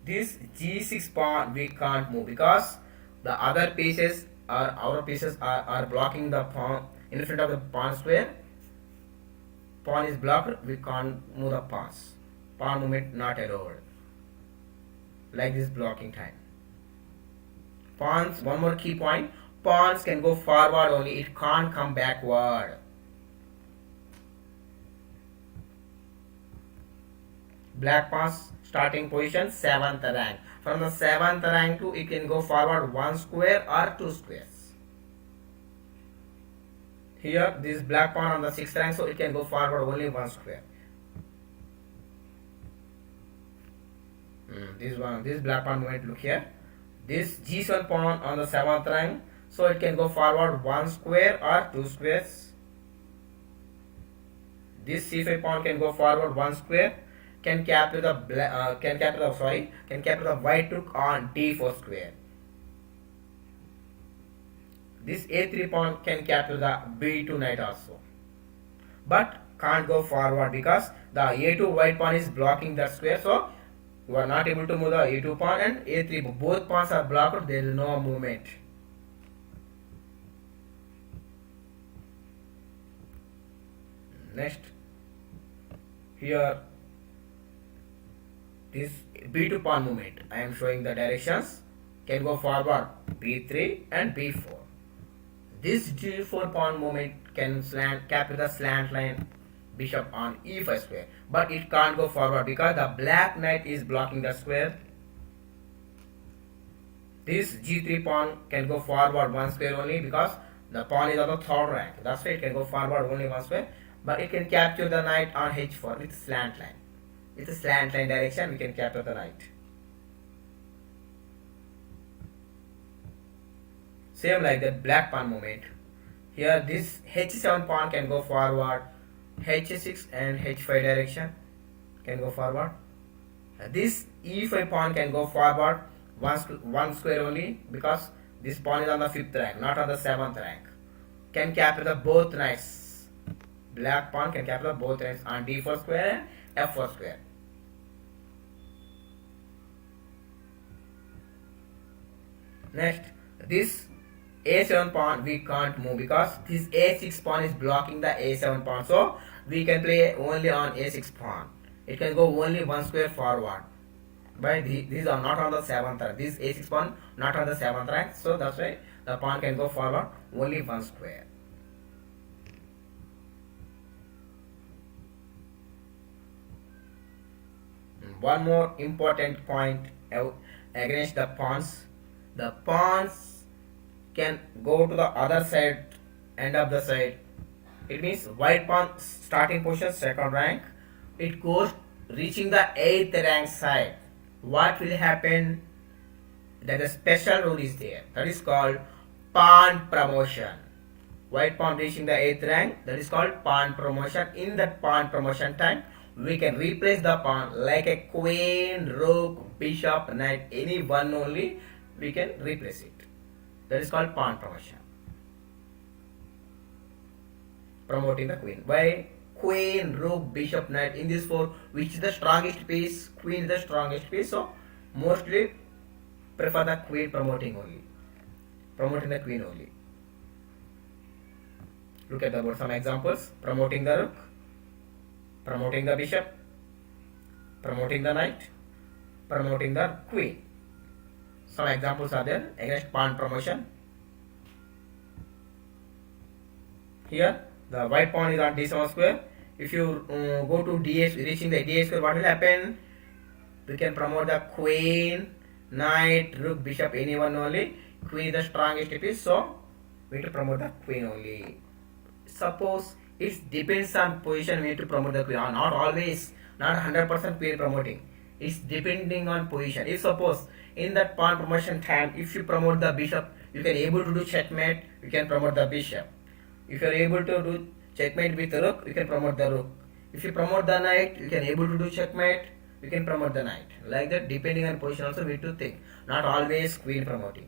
This g6 pawn we can't move because the other pieces our pieces are blocking the pawn in front of the pawn square. Pawn is blocked, we can't move the pawns. Pawn movement not allowed. Like this blocking time. Pawns, one more key point, pawns can go forward only, it can't come backward. Black pawns starting position 7th rank. From the 7th rank to it can go forward 1 square or 2 squares. Here this black pawn on the 6th rank, so it can go forward only 1 square. This black pawn movement, look here. This g7 pawn on the 7th rank, so it can go forward 1 square or 2 squares. This c5 pawn can go forward 1 square, can capture the white rook on d4 square. This a3 pawn can capture the b2 knight also, but can't go forward because the a2 white pawn is blocking that square, so you are not able to move the a2 pawn and a3. Both pawns are blocked, there is no movement. Next, here this b2 pawn movement, I am showing the directions, can go forward b3 and b4. This g4 pawn movement can capture the slant line bishop on e5 square, but it can't go forward because the black knight is blocking the square. This g3 pawn can go forward one square only because the pawn is on the third rank. That's why it can go forward only one square, but it can capture the knight on h4 with slant line. With a slant line direction, we can capture the knight. Same like the black pawn movement. Here this h7 pawn can go forward, h6 and h5 direction can go forward. This e5 pawn can go forward one square only because this pawn is on the 5th rank, not on the 7th rank. Can capture the both knights. Black pawn can capture both knights on d4 square and f4 square. Next, this a7 pawn we can't move because this a6 pawn is blocking the a7 pawn. So we can play only on a6 pawn. It can go only one square forward. But these are not on the 7th rank. This a6 pawn not on the 7th rank. So that's why the pawn can go forward only one square. One more important point against the pawns. The pawns can go to the other side, end of the side. It means white pawn starting position 2nd rank. It goes reaching the 8th rank side. What will happen? That a special rule is there. That is called pawn promotion. White pawn reaching the 8th rank. That is called pawn promotion. In that pawn promotion time, we can replace the pawn like a queen, rook, bishop, knight, any one only. We can replace it. That is called pawn promotion. Promoting the queen. Why? Queen, rook, bishop, knight. In this four, which is the strongest piece? Queen is the strongest piece. So mostly prefer the queen promoting only. Promoting the queen only. Look at the board. Some examples. Promoting the rook. Promoting the bishop. Promoting the knight. Promoting the queen. Some examples are there against pawn promotion. Here the white pawn is on d7 square. If you go to d8, reaching the d8 square, what will happen? We can promote the queen, knight, rook, bishop, anyone only. Queen is the strongest piece, so we need to promote the queen only. Suppose it depends on position, we need to promote the queen. Not always, not 100% queen promoting. It's depending on position. If suppose in that pawn promotion time, if you promote the bishop, you can able to do checkmate, you can promote the bishop. If you are able to do checkmate with the rook, you can promote the rook. If you promote the knight, you can able to do checkmate, you can promote the knight. Like that, depending on position also we need to think. Not always queen promoting.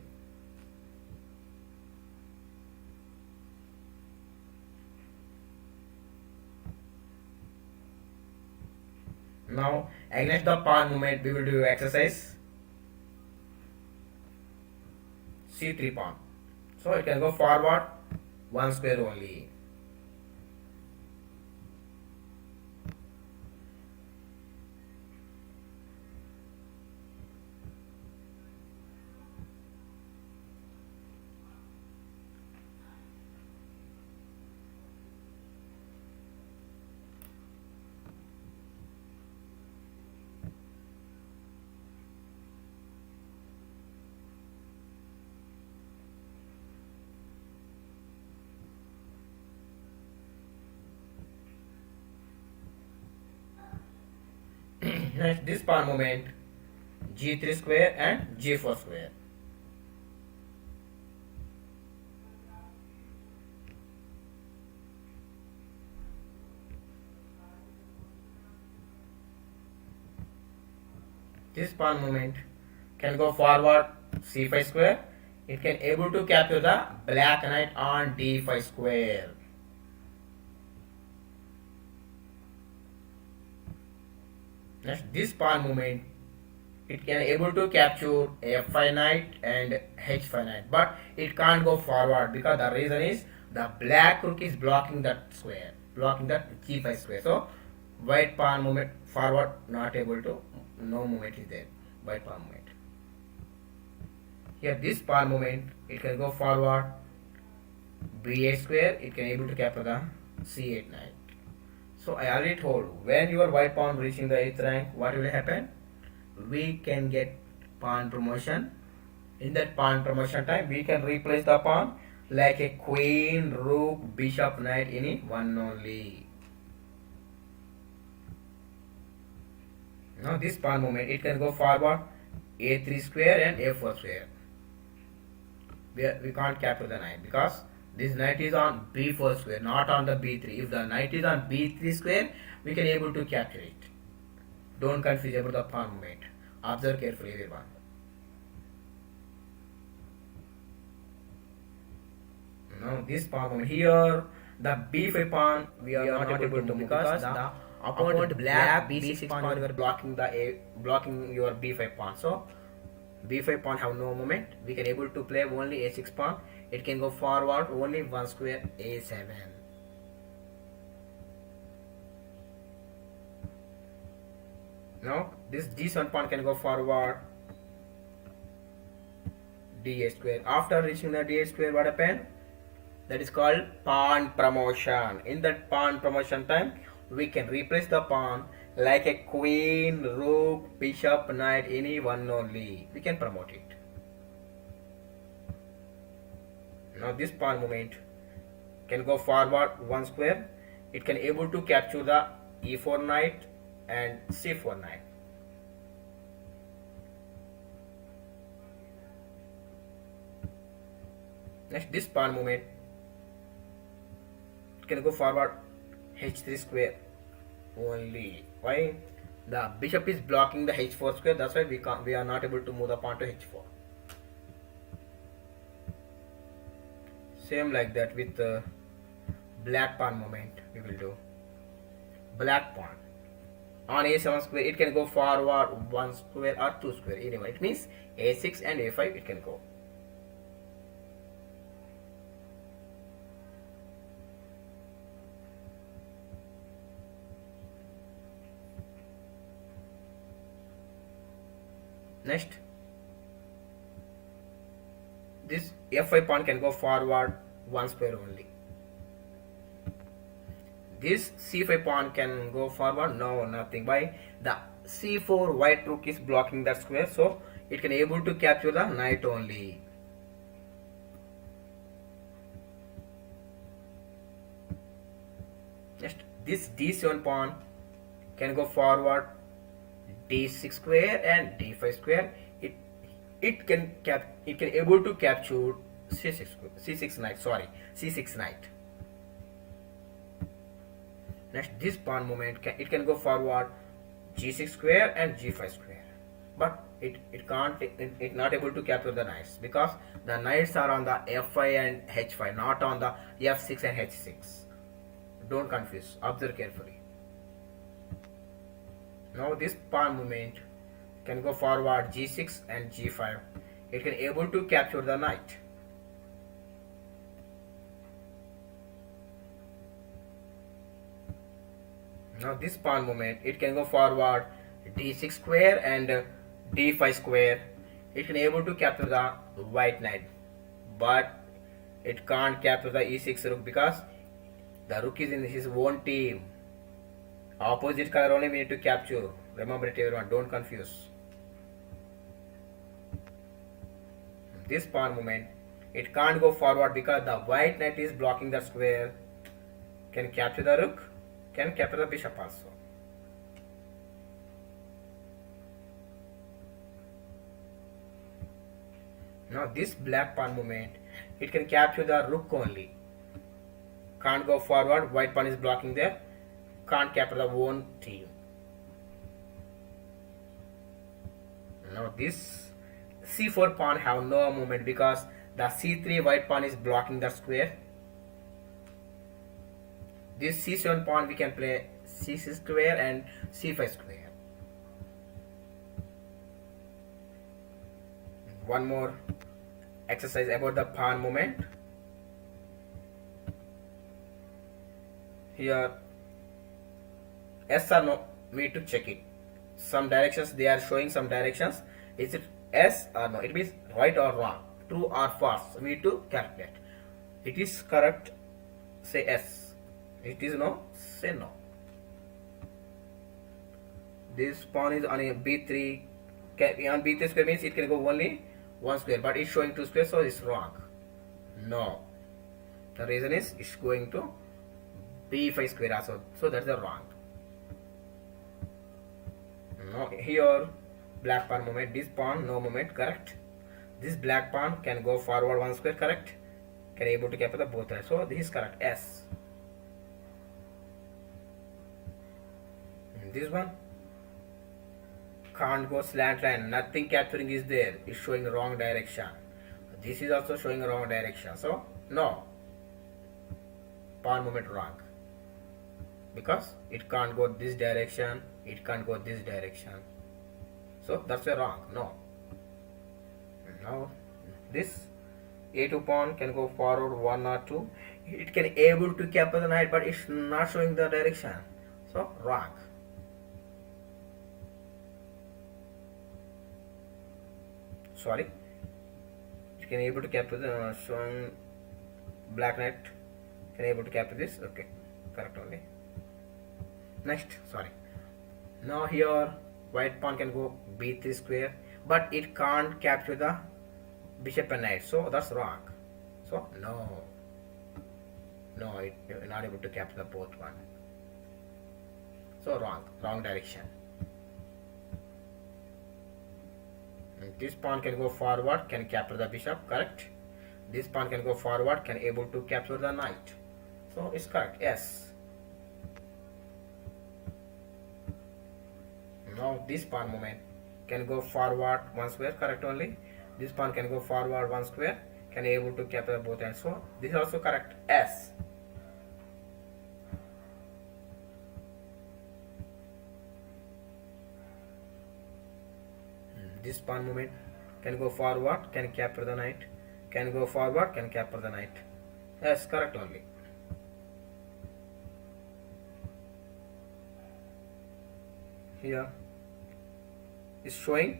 Now against the pawn movement, we will do exercise c3 pawn. So it can go forward one square only. Next, this pawn movement g3 square and g4 square. This pawn movement can go forward c5 square. It can able to capture the black knight on d5 square. Next, this pawn movement, it can able to capture f5 knight and h5 knight, but it can't go forward because the reason is the black rook is blocking that square, blocking that g5 square. So white pawn movement forward not able to, no movement is there. White pawn movement. Here this pawn movement, it can go forward b8 square. It can able to capture the c8 knight. So I already told, when your white pawn reaching the 8th rank, what will happen? We can get pawn promotion. In that pawn promotion time, we can replace the pawn like a queen, rook, bishop, knight, any one only. Now this pawn movement, it can go forward a3 square and a4 square. We can't capture the knight because this knight is on b4 square, not on the b3. If the knight is on b3 square, we can able to capture it. Don't confuse about the pawn movement. Observe carefully, everyone. Now this pawn movement here, the b5 pawn we are not able to move because the opponent black b6 pawn we are blocking your b5 pawn. So b5 pawn have no movement. We can able to play only a6 pawn. It can go forward only one square a7. Now this d7 pawn can go forward d8 square. After reaching the d8 square, what happened? That is called pawn promotion. In that pawn promotion time, we can replace the pawn like a queen, rook, bishop, knight, any one only. We can promote it. Now this pawn movement can go forward one square. It can able to capture the e4 knight and c4 knight. Next, this pawn movement can go forward h3 square only. Why? The bishop is blocking the h4 square. That's why we are not able to move the pawn to h4. Same like that with the black pawn movement. We will do black pawn on a7 square. It can go forward one square or two square. Anyway, it means a6 and a5 it can go. Next, this f5 pawn can go forward one square only. This c5 pawn can go forward, no, nothing. Why? The c4 white rook is blocking that square, so it can able to capture the knight only. Next, this d7 pawn can go forward d6 square and d5 square. It can able to capture c6 knight. Sorry, c6 knight. Next, this pawn movement it can go forward g6 square and g5 square, but it can't it not able to capture the knights because the knights are on the f5 and h5, not on the f6 and h6. Don't confuse. Observe carefully. Now this pawn movement can go forward g6 and g5. It can able to capture the knight. Now this pawn movement it can go forward d6 square and d5 square. It can able to capture the white knight, but it can't capture the e6 rook because the rook is in his own team. Opposite color only we need to capture. Remember it, everyone. Don't confuse. This pawn movement it can't go forward because the white knight is blocking the square. Can capture the rook, can capture the bishop also. Now this black pawn movement it can capture the rook only. Can't go forward. White pawn is blocking there. Can't capture the own team. Now this c4 pawn have no movement because the c3 white pawn is blocking the square. This c7 pawn we can play c6 square and c5 square. One more exercise about the pawn movement. Here yes or no, we need to check it. Some directions they are showing some directions. Is it yes or no? It means right or wrong, true or false. We need to calculate. It is correct, say yes. It is no, say no. This pawn is on a b3. On b3 square means it can go only one square, but it's showing two squares, so it's wrong. No. The reason is it's going to b5 square also, so that's the wrong. No, here black pawn movement, this pawn no movement, correct. This black pawn can go forward one square, correct. Can able to capture the both sides, so this is correct. S. This one can't go slant line, nothing capturing is there, it's showing wrong direction. This is also showing wrong direction, so no. Pawn movement wrong, because it can't go this direction, it can't go this direction, so that's a wrong. No. Now this a2 pawn can go forward one or two, it can able to capture the knight, but it's not showing the direction, so wrong. Sorry, it can able to capture the showing black knight can able to capture this. Okay, correct only. Next, sorry. Now here white pawn can go b3 square, but it can't capture the bishop and knight, so that's wrong. So no, it not able to capture the both one, so wrong direction. This pawn can go forward, can capture the bishop, correct. This pawn can go forward, can able to capture the knight, so it's correct. Yes. Now this pawn movement can go forward one square, correct only. This pawn can go forward one square, can able to capture both ends, so this is also correct. S. This pawn movement can go forward, can capture the knight, can go forward, can capture the knight. Yes, correct only. Here is showing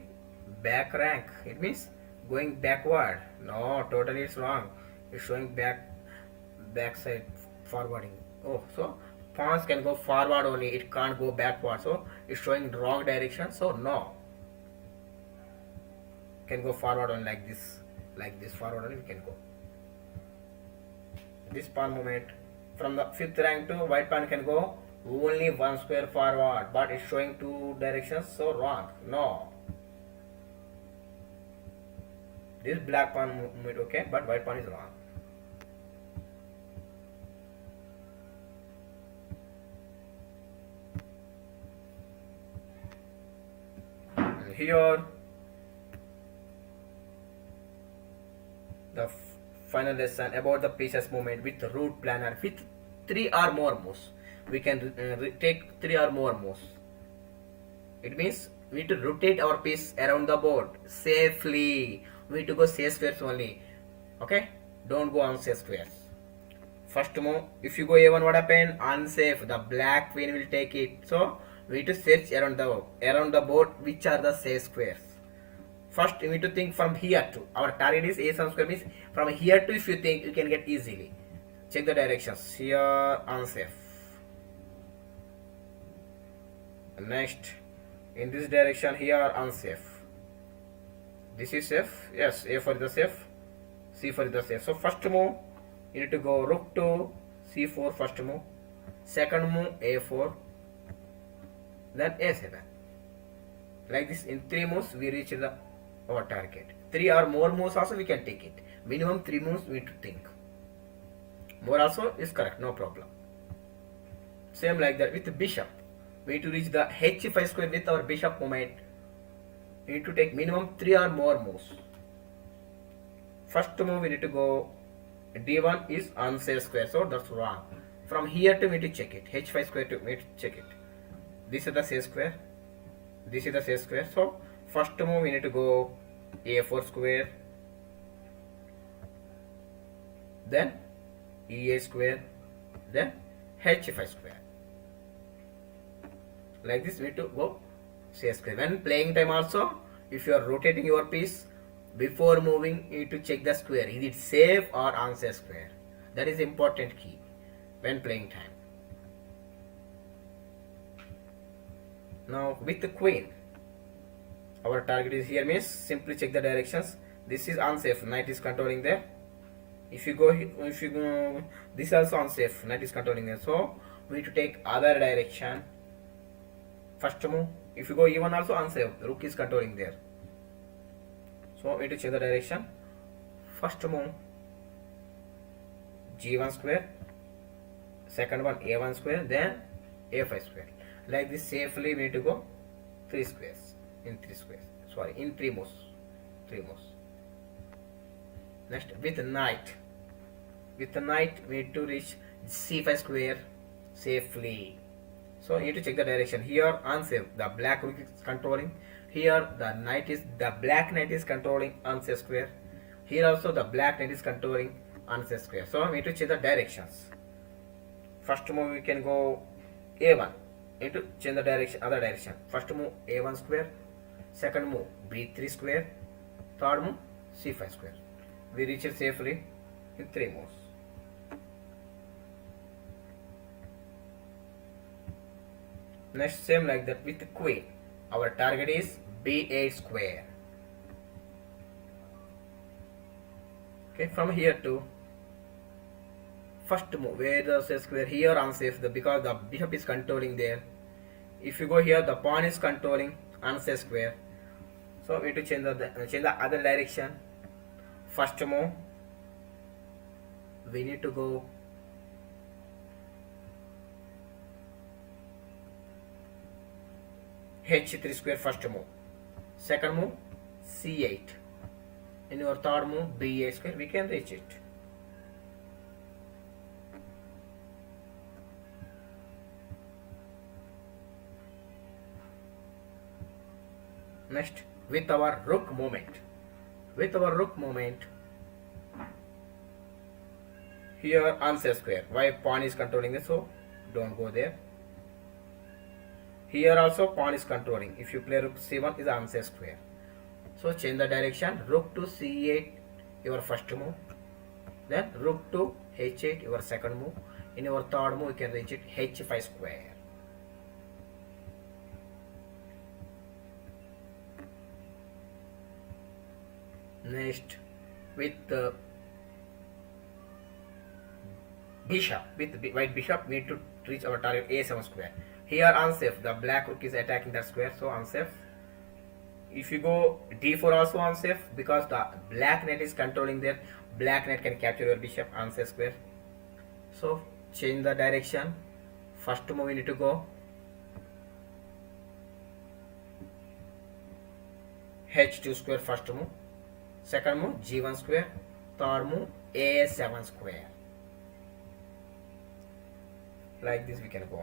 back rank, it means going backward. No, totally it's wrong. It's showing backside forwarding. Oh, so pawns can go forward only, it can't go backward, so it's showing wrong direction, so no. Can go forward on like this forward only we can go. This pawn movement from the 5th rank to white pawn can go only one square forward, but it's showing two directions, so wrong. No. This black pawn movement okay, but white pawn is wrong. And here the final lesson about the pieces movement with root planner with 3 or more moves. We can take 3 or more moves. It means we need to rotate our piece around the board safely. We need to go safe squares only. Okay, don't go unsafe squares. First move, if you go a1, what happen? Unsafe. The black queen will take it. So we need to search around the board which are the safe squares. First, you need to think from here to. Our target is a some square, means from here to if you think you can get easily. Check the directions. Here, unsafe. Next, in this direction here, unsafe. This is safe. Yes, A for the safe, C for the safe. So first move, you need to go rook to C4 first move. Second move, A4. Then A7. Like this, in 3 moves we reach our target. 3 or more moves also we can take it. Minimum 3 moves we need to think. More also is correct, no problem. Same like that with the bishop. We need to reach the h5 square with our bishop movement. We need to take minimum 3 or more moves. First move we need to go d1 is unsafe square, so that's wrong. From here to we need to check it. h5 square to we need to check it. This is the safe square. This is the safe square. So first move we need to go a4 square, then ea square, then h5 square. Like this we need to go safe square. When playing time also, if you are rotating your piece, before moving you need to check the square. Is it safe or unsafe square? That is important key when playing time. Now with the queen, our target is here means simply check the directions. This is unsafe, knight is controlling there. If you go, this is also unsafe, knight is controlling there. So we need to take other direction. First move, if you go e1 also unsafe, rook is controlling there. So we need to change the direction. First move, g1 square. Second one a1 square, then a5 square. Like this safely we need to go 3 squares. In 3 moves. Next with knight. With the knight we need to reach c5 square safely. So you need to check the direction. Here unsafe, the black rook is controlling. Here the black knight is controlling unsafe square. Here also the black knight is controlling unsafe square. So we need to check the directions. First move we can go a1. Need to change the direction, other direction. First move a1 square. Second move b3 square. Third move c5 square. We reach it safely in 3 moves. Next same like that with the queen. Our target is b8 square. Okay, from here to first move where the square, here unsafe because the bishop is controlling there. If you go here, the pawn is controlling unsafe square. So we need to change the other direction. First move we need to go h3 square first move. Second move c8. In your third move b8 square, we can reach it. Next with our rook movement. Here unsafe square. Why? Pawn is controlling this, so don't go there. Here also pawn is controlling. If you play rook c1 is unsafe square. So change the direction. Rook to c8 your first move. Then rook to h8 your second move. In your third move you can reach it h5 square. Next with the bishop, with the white bishop we need to reach our target a7 square. Here unsafe, the black rook is attacking that square, so unsafe. If you go d4 also unsafe because the black knight is controlling there. Black knight can capture your bishop, unsafe square. So change the direction. First move we need to go h2 square first move. Second move g1 square. Third move a7 square. Like this we can go.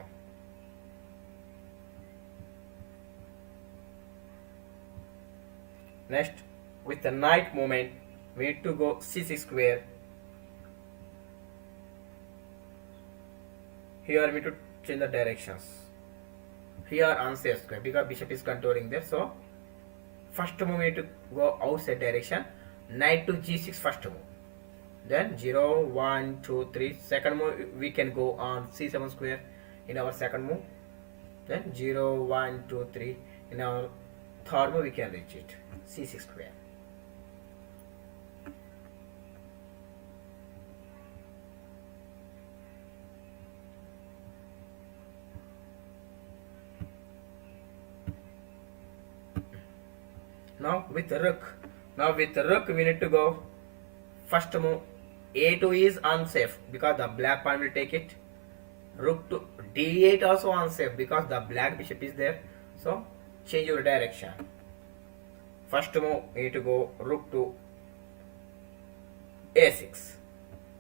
Next with the knight movement we need to go c6 square. Here we need to change the directions. Here unsafe square because bishop is controlling there, so first move we need to go outside direction. Knight to g6 first move. Then 0, 1, 2, 3. Second move we can go on c7 square in our second move. Then 0, 1, 2, 3. In our third move we can reach it c6 square. Now with the rook we need to go first move a2 is unsafe because the black pawn will take it. Rook to d8 also unsafe because the black bishop is there, so change your direction. First move we need to go rook to a6.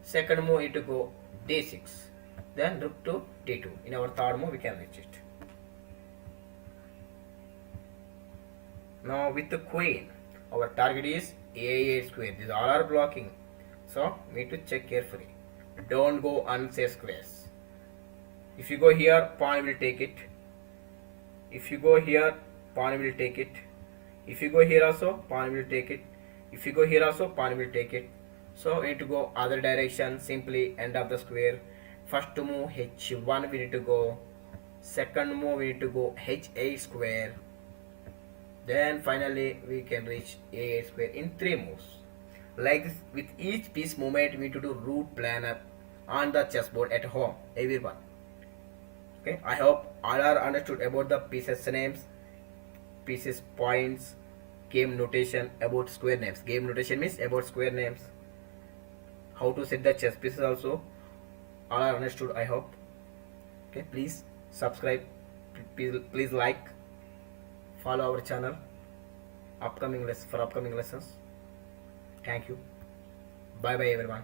Second move we need to go d6. Then rook to d2. In our third move we can reach it. Now with the queen, our target is a8 square. These all are blocking, so we need to check carefully. Don't go unsafe squares. If you go here, pawn will take it. If you go here, pawn will take it. If you go here also, pawn will take it. If you go here also, pawn will take it. So we need to go other direction. Simply end of the square. First to move h1 we need to go Second move we need to go h8 square. Then finally we can reach a8 square in 3 moves. Like this, with each piece movement we need to do root planner on the chessboard at home, everyone. Okay, I hope all are understood about the pieces names, pieces points, game notation, about square names. Game notation means about square names. How to set the chess pieces also all are understood, I hope. Okay, please subscribe, please like, follow our channel for upcoming lessons. Thank you. Bye bye everyone.